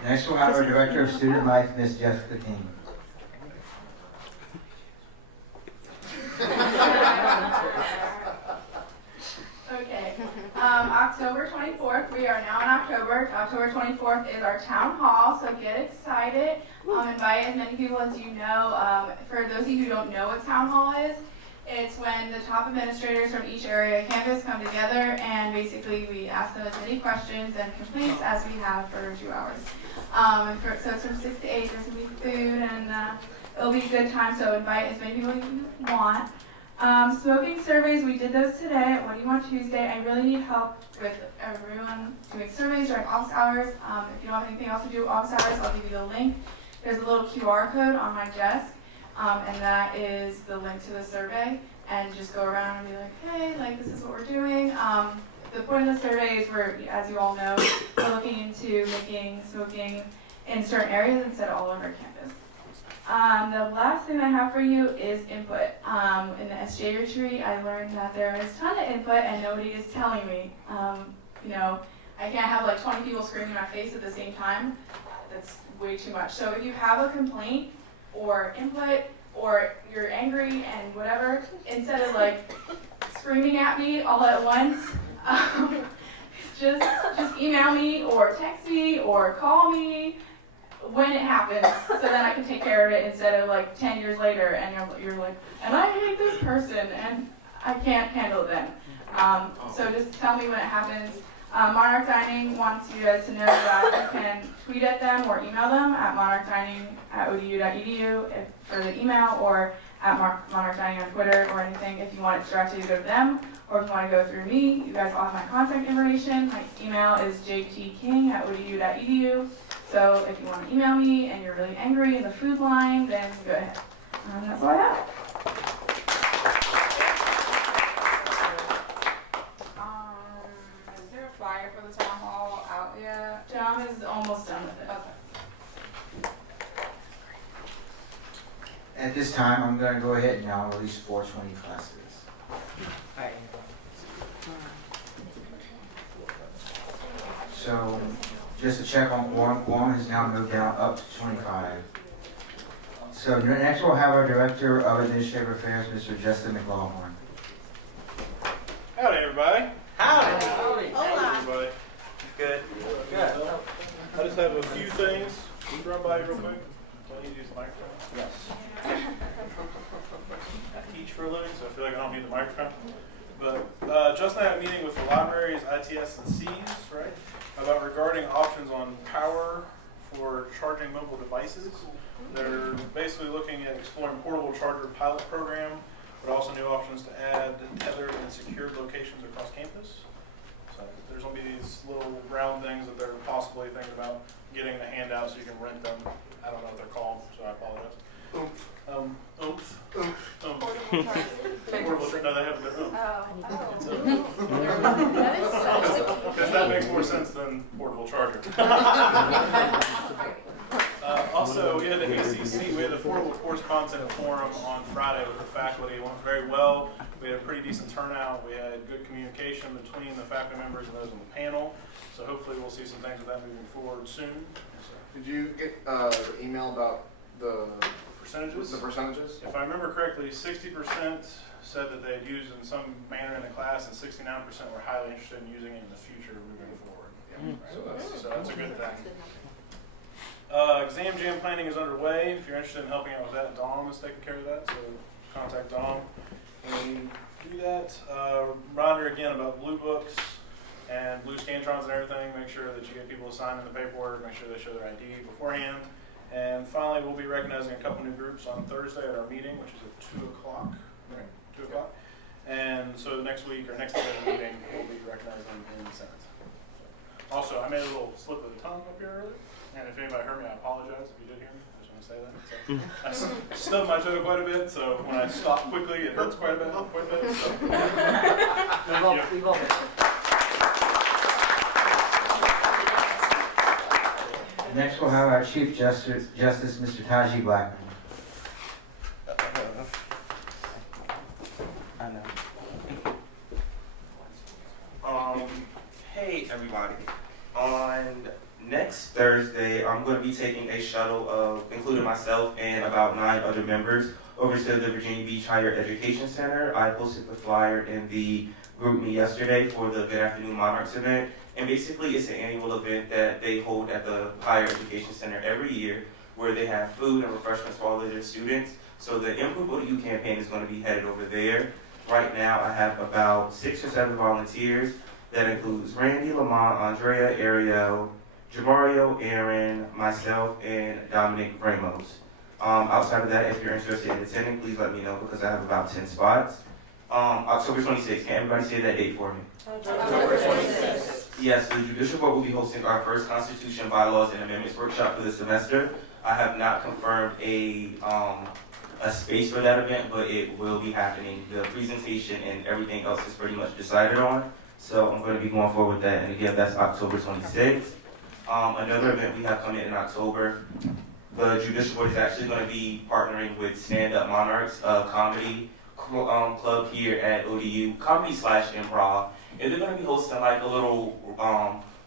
Next we'll have our Director of Student Life, Ms. Jessica King. Okay, October 24th, we are now in October. October 24th is our town hall, so get excited. Invite as many people as you know. For those of you who don't know what town hall is, it's when the top administrators from each area campus come together and basically we ask them as many questions and complaints as we have for 2 hours. So it's from 6 to 8, there's going to be food and it'll be a good time, so invite as many people as you want. Smoking surveys, we did those today at What Do You Want Tuesday. I really need help with everyone doing surveys during office hours. If you don't have anything else to do with office hours, I'll give you the link. There's a little QR code on my desk, and that is the link to the survey. And just go around and be like, hey, like this is what we're doing. The point of the survey is we're, as you all know, we're looking into making smoking in certain areas instead of all over campus. The last thing I have for you is input. In the SGA retreat, I learned that there is a ton of input and nobody is telling me. You know, I can't have like 20 people screaming in my face at the same time. That's way too much. So if you have a complaint or input or you're angry and whatever, instead of like screaming at me all at once, just email me or text me or call me when it happens, so then I can take care of it instead of like 10 years later and you're like, and I hate this person and I can't handle it then. So just tell me when it happens. Monarch Dining wants you guys to know that you can tweet at them or email them at monarchdining@odu.edu for the email, or at Monarch Dining on Twitter or anything if you want it directly to go to them, or if you want to go through me. You guys all have my contact information. My email is jtking@odu.edu. So if you want to email me and you're really angry in the food line, then go ahead. That's all I have. Is there a flyer for the town hall out yet? John is almost done with it. Okay. At this time, I'm going to go ahead and now release 420 classes. So, just to check on quorum, quorum has now moved down up to 25. So next we'll have our Director of Administrative Affairs, Mr. Justin McLaughlin. Howdy, everybody. Howdy. Howdy, everybody. Good. Good. I just have a few things to run by you real quick. Do I need to use the microphone? Yes. I teach for a living, so I feel like I don't need the microphone. But Justin had a meeting with the libraries, ITS, and Cs, right, about regarding options on power for charging mobile devices. They're basically looking at exploring portable charger pilot program, but also new options to add tethered and secured locations across campus. So there's going to be these little round things that they're possibly thinking about getting the handout so you can rent them. I don't know what they're called, so I apologize. Oomph. Portable, no, they have their own. That is so Because that makes more sense than portable charger. Also, we had the ACC, we had the Affordable Course Content Forum on Friday with the faculty. It went very well. We had a pretty decent turnout. We had good communication between the faculty members and those on the panel. So hopefully we'll see some things with that moving forward soon. Did you get the email about the Percentages? The percentages? If I remember correctly, 60% said that they had used in some manner in the class, and 69% were highly interested in using it in the future moving forward. So that's a good thing. Exam jam planning is underway. If you're interested in helping out with that, Dom is taking care of that, so contact Dom and do that. Reminder again about blue books and blue Scantrons and everything. Make sure that you get people to sign in the paperwork, make sure they show their ID beforehand. And finally, we'll be recognizing a couple new groups on Thursday at our meeting, which is at 2 o'clock. Right, 2 o'clock. And so next week, or next day of the meeting, we'll be recognizing them in the Senate. Also, I made a little slip of the tongue up here earlier. And if anybody heard me, I apologize if you did hear me. I just want to say that. So, I stubbed my toe quite a bit, so when I stop quickly, it hurts quite a bit. So. We've all been. Next we'll have our Chief Justice, Mr. Taji Blackman. I know. Hey everybody. On next Thursday, I'm going to be taking a shuttle of, including myself and about 9 other members, over to the Virginia Beach Higher Education Center. I posted the flyer in the group me yesterday for the Good Afternoon Monarchs event. And basically, it's an annual event that they hold at the Higher Education Center every year, where they have food and refreshments for all of their students. So the Improve What You campaign is going to be headed over there. Right now, I have about 6 or 7 volunteers. That includes Randy, Lamont, Andrea, Ariel, Jamario, Aaron, myself, and Dominic Ramos. Outside of that, if you're interested in attending, please let me know because I have about 10 spots. October 26th, can everybody say that date for me? October 26th. Yes, the Judicial Board will be hosting our first Constitution, Bylaws, and Amendments workshop for the semester. I have not confirmed a space for that event, but it will be happening. The presentation and everything else is pretty much decided on, so I'm going to be going forward with that. And again, that's October 26th. Another event we have coming in October, the Judicial Board is actually going to be partnering with Stand Up Monarchs, a comedy club here at ODU, comedy/improv. And they're going to be hosting like a little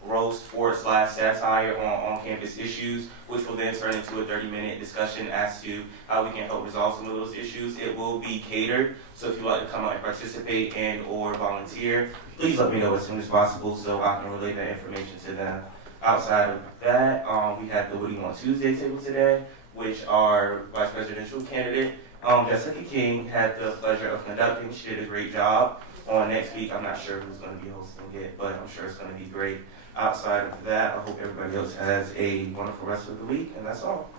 roast / satire on campus issues, which will then turn into a 30-minute discussion as to how we can help resolve some of those issues. It will be catered, so if you'd like to come out and participate and or volunteer, please let me know as soon as possible so I can relay that information to them. Outside of that, we had the What Do You Want Tuesday table today, which our vice presidential candidate, Jessica King, had the pleasure of conducting. She did a great job. On next week, I'm not sure who's going to be hosting it, but I'm sure it's going to be great. Outside of that, I hope everybody else has a wonderful rest of the week, and that's all.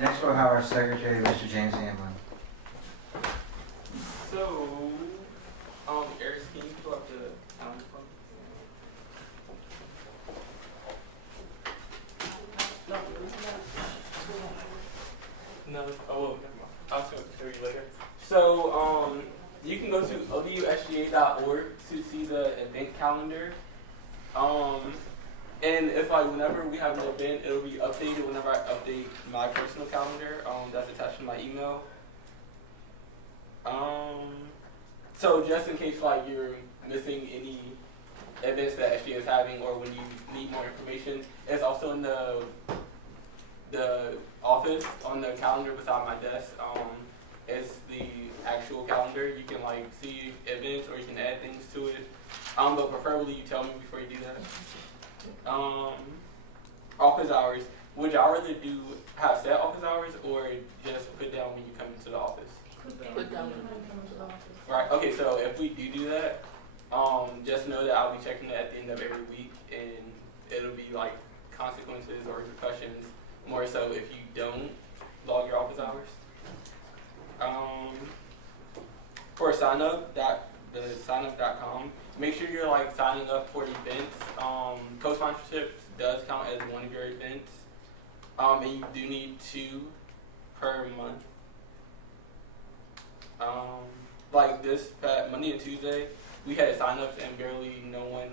Next we'll have our Secretary, Mr. James Hamlin. So, Eris, can you pull up the calendar for me? No, oh, I'll show you later. So, you can go to odusga.org to see the event calendar. And it's like whenever we have an event, it'll be updated whenever I update my personal calendar. That's attached to my email. So just in case like you're missing any events that SGA is having or when you need more information, it's also in the office on the calendar beside my desk. It's the actual calendar. You can like see events or you can add things to it. But preferably you tell me before you do that. Office hours. Would y'all rather do have set office hours or just put down when you come into the office? Put down when you come into the office. Right. Okay. So if we do that, just know that I'll be checking it at the end of every week, and it'll be like consequences or repercussions more so if you don't log your office hours. For signup.com, make sure you're like signing up for events. Co-sponsorship does count as one of your events. And you do need 2 per month. Like this past Monday and Tuesday, we had signups and barely no one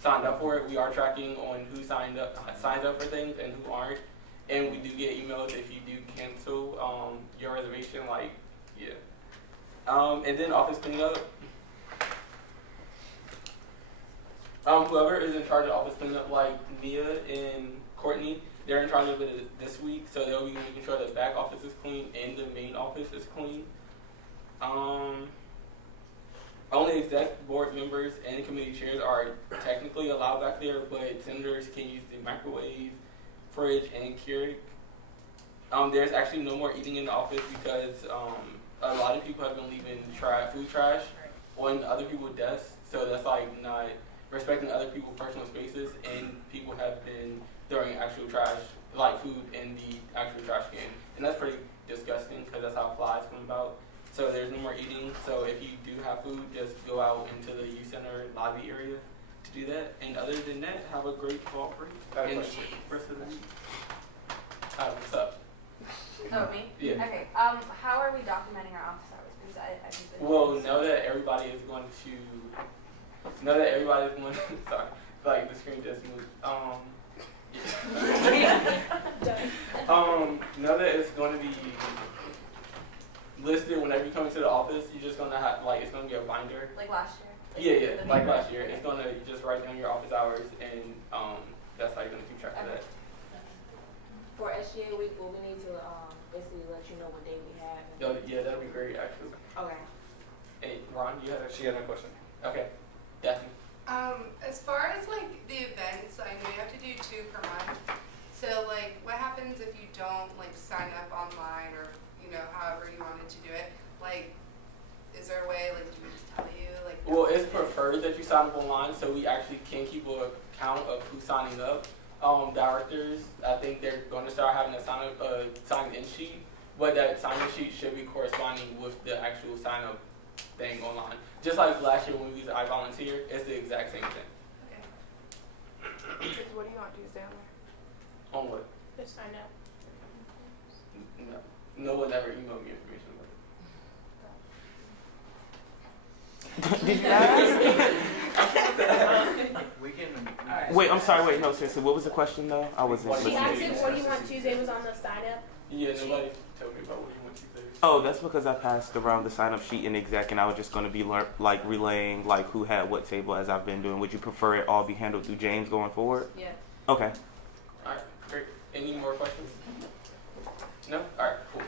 signed up for it. We are tracking on who signs up for things and who aren't. And we do get emails if you do cancel your reservation, like, yeah. And then office cleanup. Whoever is in charge of office cleanup, like Nia and Courtney, they're in charge of it this week, so they'll be making sure the back office is clean and the main office is clean. Only exec board members and committee chairs are technically allowed back there, but senators can use the microwave, fridge, and Keurig. There's actually no more eating in the office because a lot of people have been leaving food trash on other people's desks, so that's like not respecting other people's personal spaces, and people have been throwing actual trash, like food, in the actual trash can, and that's pretty disgusting because that's how flies come about. So there's no more eating. So if you do have food, just go out into the youth center lobby area to do that. And other than that, have a great fall break. And rest of the week. What's up? Oh, me? Yeah. Okay. How are we documenting our office hours? Because I think that Well, know that everybody is going to. Sorry, like the screen just moved. Know that it's going to be listed whenever you come into the office. You're just gonna have it's gonna be a binder. like last year. Yeah, like last year. It's gonna just write down your office hours, and that's how you're gonna keep track of that. For SGA week, well, we need to basically let you know what day we have. Yeah, that'll be great actually. Okay. Hey, Ron, she had a question. Okay, Daphne. As far as like the events, I know you have to do 2 per month. So like, what happens if you don't like sign up online or however you wanted to do it? Like, is there a way? Like, do we just tell you? Like, Well, it's preferred that you sign up online, so we actually can keep a count of who's signing up. Directors, I think they're going to start having a sign-in sheet, but that sign-in sheet should be corresponding with the actual sign-up thing online. Just like last year when we used iVolunteer, it's the exact same thing. Okay. What do you want Tuesday on there? On what? Just sign up. No one ever emailed me information about it. Did you ask? We can. Wait, I'm sorry. Wait, no, seriously. What was the question though? I wasn't She listening. asked if what do you want Tuesday was on the sign up. Yeah, nobody told me about what you want to say. Oh, that's because I passed around the sign-up sheet in exec, and I was just going to be relaying who had what table as I've been doing. Would you prefer it all be handled through James going forward? Yeah. Okay. All right, great. Any more questions? No? All right, cool.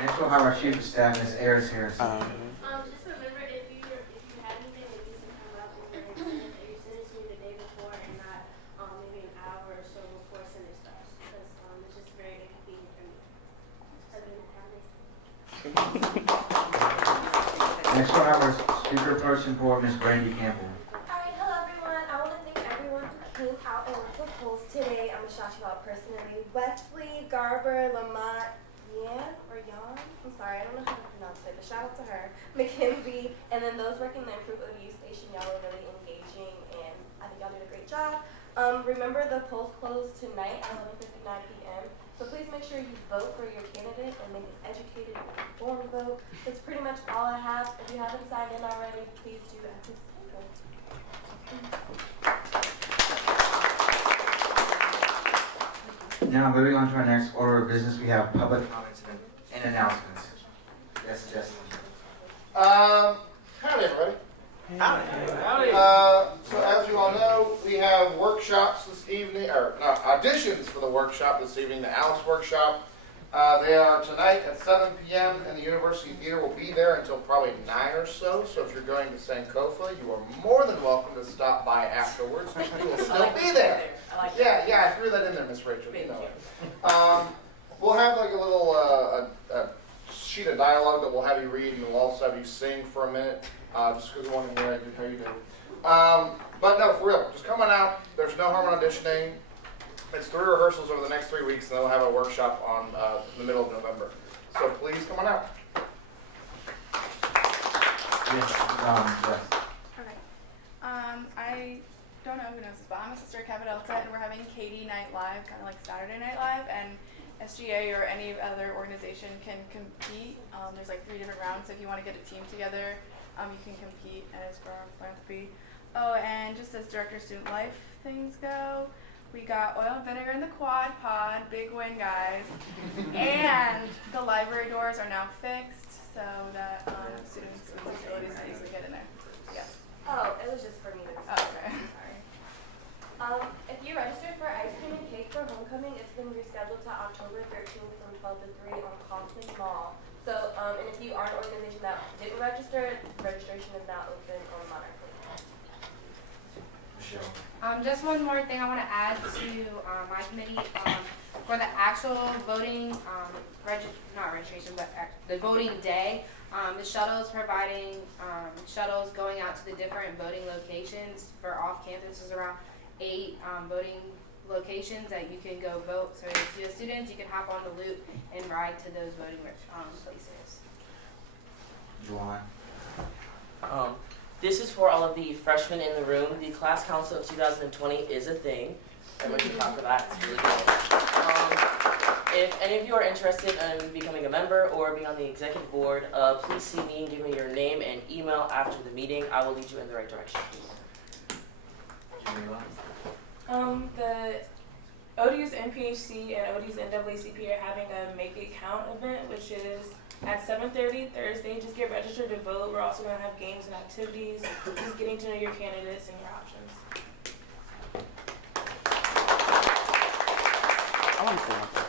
Next we'll have our chief of staff, Ms. Ayers Harrison. Just remember if you have anything that needs to come up in your agenda, that you send it to me the day before and not maybe an hour or so before Senate starts, because it's just very inconvenient for me. Other than that, have a nice day. Next we'll have our speaker person for Ms. Brandy Campbell. Alright, hello everyone. I want to thank everyone who came out and went to the polls today. I'm going to shout you out personally. Wesley, Garber, Lamont, Yan? I'm sorry, I don't know how to pronounce it, but shout out to her. Mackenzie, and then those working the Improvement of the Youth Station, y'all were really engaging, and I think y'all did a great job. Remember the polls close tonight at 11:59 p.m. So please make sure you vote for your candidate and make an educated and informed vote. That's pretty much all I have. If you haven't signed in already, please do at this table. Now, moving on to our next order of business, we have public comments and announcements. Yes, Justin. Howdy, everybody. Howdy. So as you all know, we have workshops this evening, or no, auditions for the workshop this evening, the Alice workshop. They are tonight at 7 p.m. and the University Theater will be there until probably 9 or so. So if you're going to Sankofa, you are more than welcome to stop by afterwards. You will still be there. Yeah, I threw that in there, Miss Rachel. You know it. We'll have like a little a sheet of dialogue that we'll have you read, and we'll also have you sing for a minute, just because we want to hear how you do. But no, for real, just come on out. There's no harm in auditioning. It's 3 rehearsals over the next 3 weeks, and then we'll have a workshop on the middle of November. So please come on out. Yes, yes. Okay. I don't know who knows this, but I'm a sister at Kappa Delta, and we're having Katie Night Live, kind of like Saturday Night Live, and SGA or any other organization can compete. There's like 3 different rounds, so if you want to get a team together, you can compete, and it's for our philanthropy. Oh, and just as Director Student Life things go, we got oil and vinegar in the quad pod, big win, guys. And the library doors are now fixed, so that students with disabilities can easily get in there. Yes. Oh, it was just for me. Oh, okay. Sorry. If you registered for ice cream and cake for homecoming, it's been rescheduled to October 13th from 12 to 3 on Kaufman Mall. So, and if you are an organization that didn't register, registration is now open on Monarch. Michelle. Just one more thing I want to add to my committee. For the actual voting, not registration, but the voting day, the shuttles providing shuttles going out to the different voting locations for off campus is around 8 voting locations that you can go vote. So if you're students, you can hop on the loop and ride to those voting places. Juwan. This is for all of the freshmen in the room. The class council of 2020 is a thing. Everyone should clap for that. It's really good. If any of you are interested in becoming a member or being on the executive board, please see me and give me your name and email after the meeting. I will lead you in the right direction. The ODU's NPHC and ODU's NAACP are having a Make It Count event, which is at 7:30 Thursday. Just get registered to vote. We're also going to have games and activities, just getting to know your candidates and your options. I want to say one thing.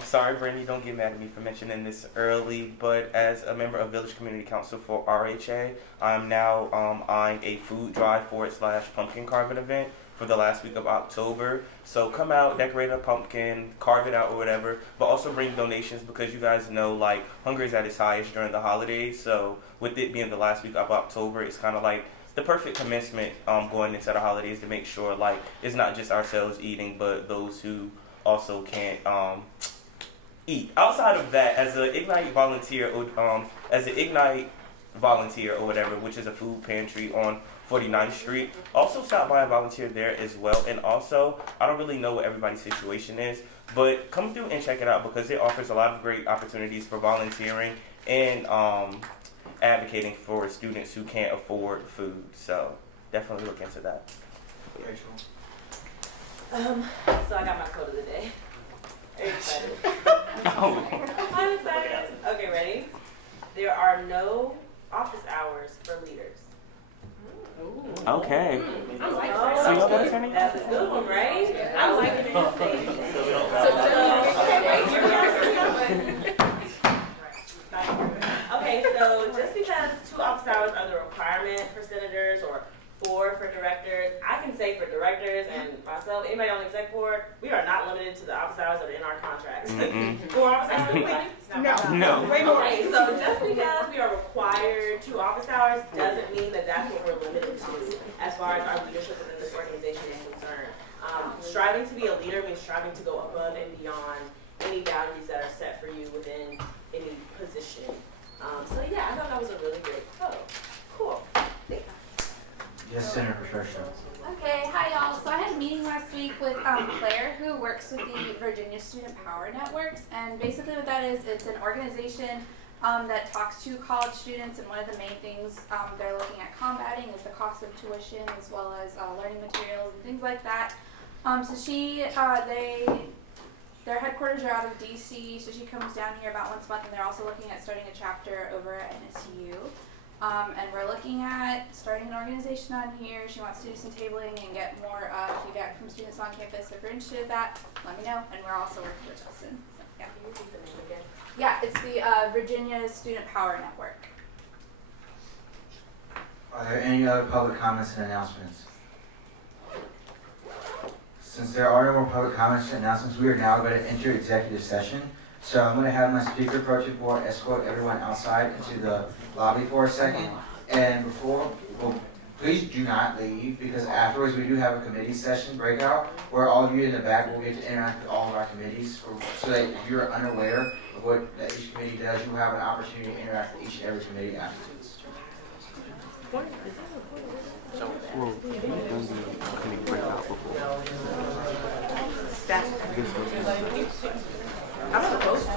Sorry, Brandy, don't get mad at me for mentioning this early, but as a member of Village Community Council for RHA, I'm now eyeing a food drive / pumpkin carving event for the last week of October. So come out, decorate a pumpkin, carve it out or whatever, but also bring donations because you guys know like hunger is at its highest during the holidays. So with it being the last week of October, it's kind of like the perfect commencement going into the holidays to make sure like it's not just ourselves eating, but those who also can't eat. Outside of that, as an Ignite volunteer, or whatever, which is a food pantry on 49th Street. Also stop by and volunteer there as well. And also, I don't really know what everybody's situation is, but come through and check it out because it offers a lot of great opportunities for volunteering and advocating for students who can't afford food. So definitely look into that. Rachel. So I got my quote of the day. Are you excited? Oh. I'm excited. Okay, ready? There are no office hours for leaders. Okay. I like So that. y'all got turning? That's a good one, right? I like it. Okay, so just because 2 office hours are the requirement for senators or 4 for directors, I can say for directors and myself, anybody on the exec board, we are not limited to the office hours that are in our contracts. 4 office hours? No. Way more. Okay, so just because we are required 2 office hours doesn't mean that that's what we're limited to as far as our leadership within this organization is concerned. Striving to be a leader means striving to go above and beyond any boundaries that are set for you within any position. So yeah, I thought that was a really great quote. Cool. Yes, Senator Patricia. Okay, hi y'all. So I had a meeting last week with Claire, who works with the Virginia Student Power Networks, and basically what that is, it's an organization that talks to college students, and one of the main things they're looking at combating is the cost of tuition as well as learning materials and things like that. So their headquarters are out of DC, so she comes down here about once a month, and they're also looking at starting a chapter over at NSU. And we're looking at starting an organization on here. She wants to do some tabling and get more feedback from students on campus. If you're interested in that, let me know. And we're also working with Justin. So, yeah. Can you repeat the name again? Yeah, it's the Virginia Student Power Network. Are there any other public comments and announcements? Since there are no more public comments and announcements, we are now going to enter executive session. So I'm going to have my speaker approach the board, escort everyone outside into the lobby for a second. And please do not leave, because afterwards we do have a committee session breakout where all of you in the back will get to interact with all of our committees, so that if you're unaware of what each committee does, you will have an opportunity to interact with each and every committee afterwards. I'm supposed to.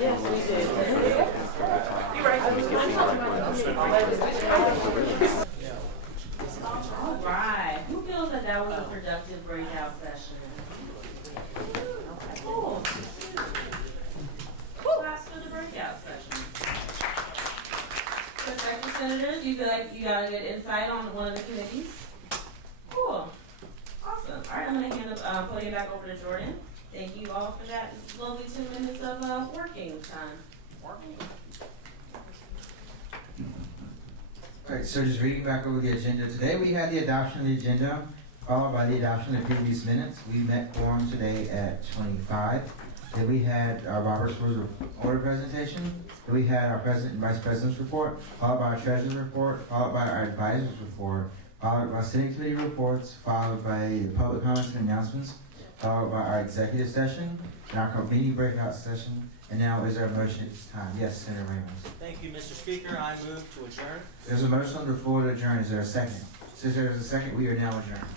Yes, we did. You're right. All right. Who feels that that was a productive breakout session? Cool. Class for the breakout session. Prospective senators, you feel like you got a good insight on one of the committees? Cool. Awesome. All right, I'm going to hand the podium back over to Jordan. Thank you all for that lovely 2 minutes of working time. Alright, so just reading back over the agenda. Today we had the adoption of the agenda, followed by the adoption of the previous minutes. We met quorum today at 25. Then we had our Robert's Rules of Order presentation. Then we had our President and Vice President's report, followed by our Treasurer's report, followed by our Advisor's report, followed by Sitting Committee reports, followed by the public comments and announcements, followed by our executive session, and our committee breakout session. And now is there a motion at this time? Yes, Senator Ramos. Thank you, Mr. Speaker. I move to adjourn. There's a motion on the floor to adjourn. Is there a second? Since there is a second, we are now adjourned.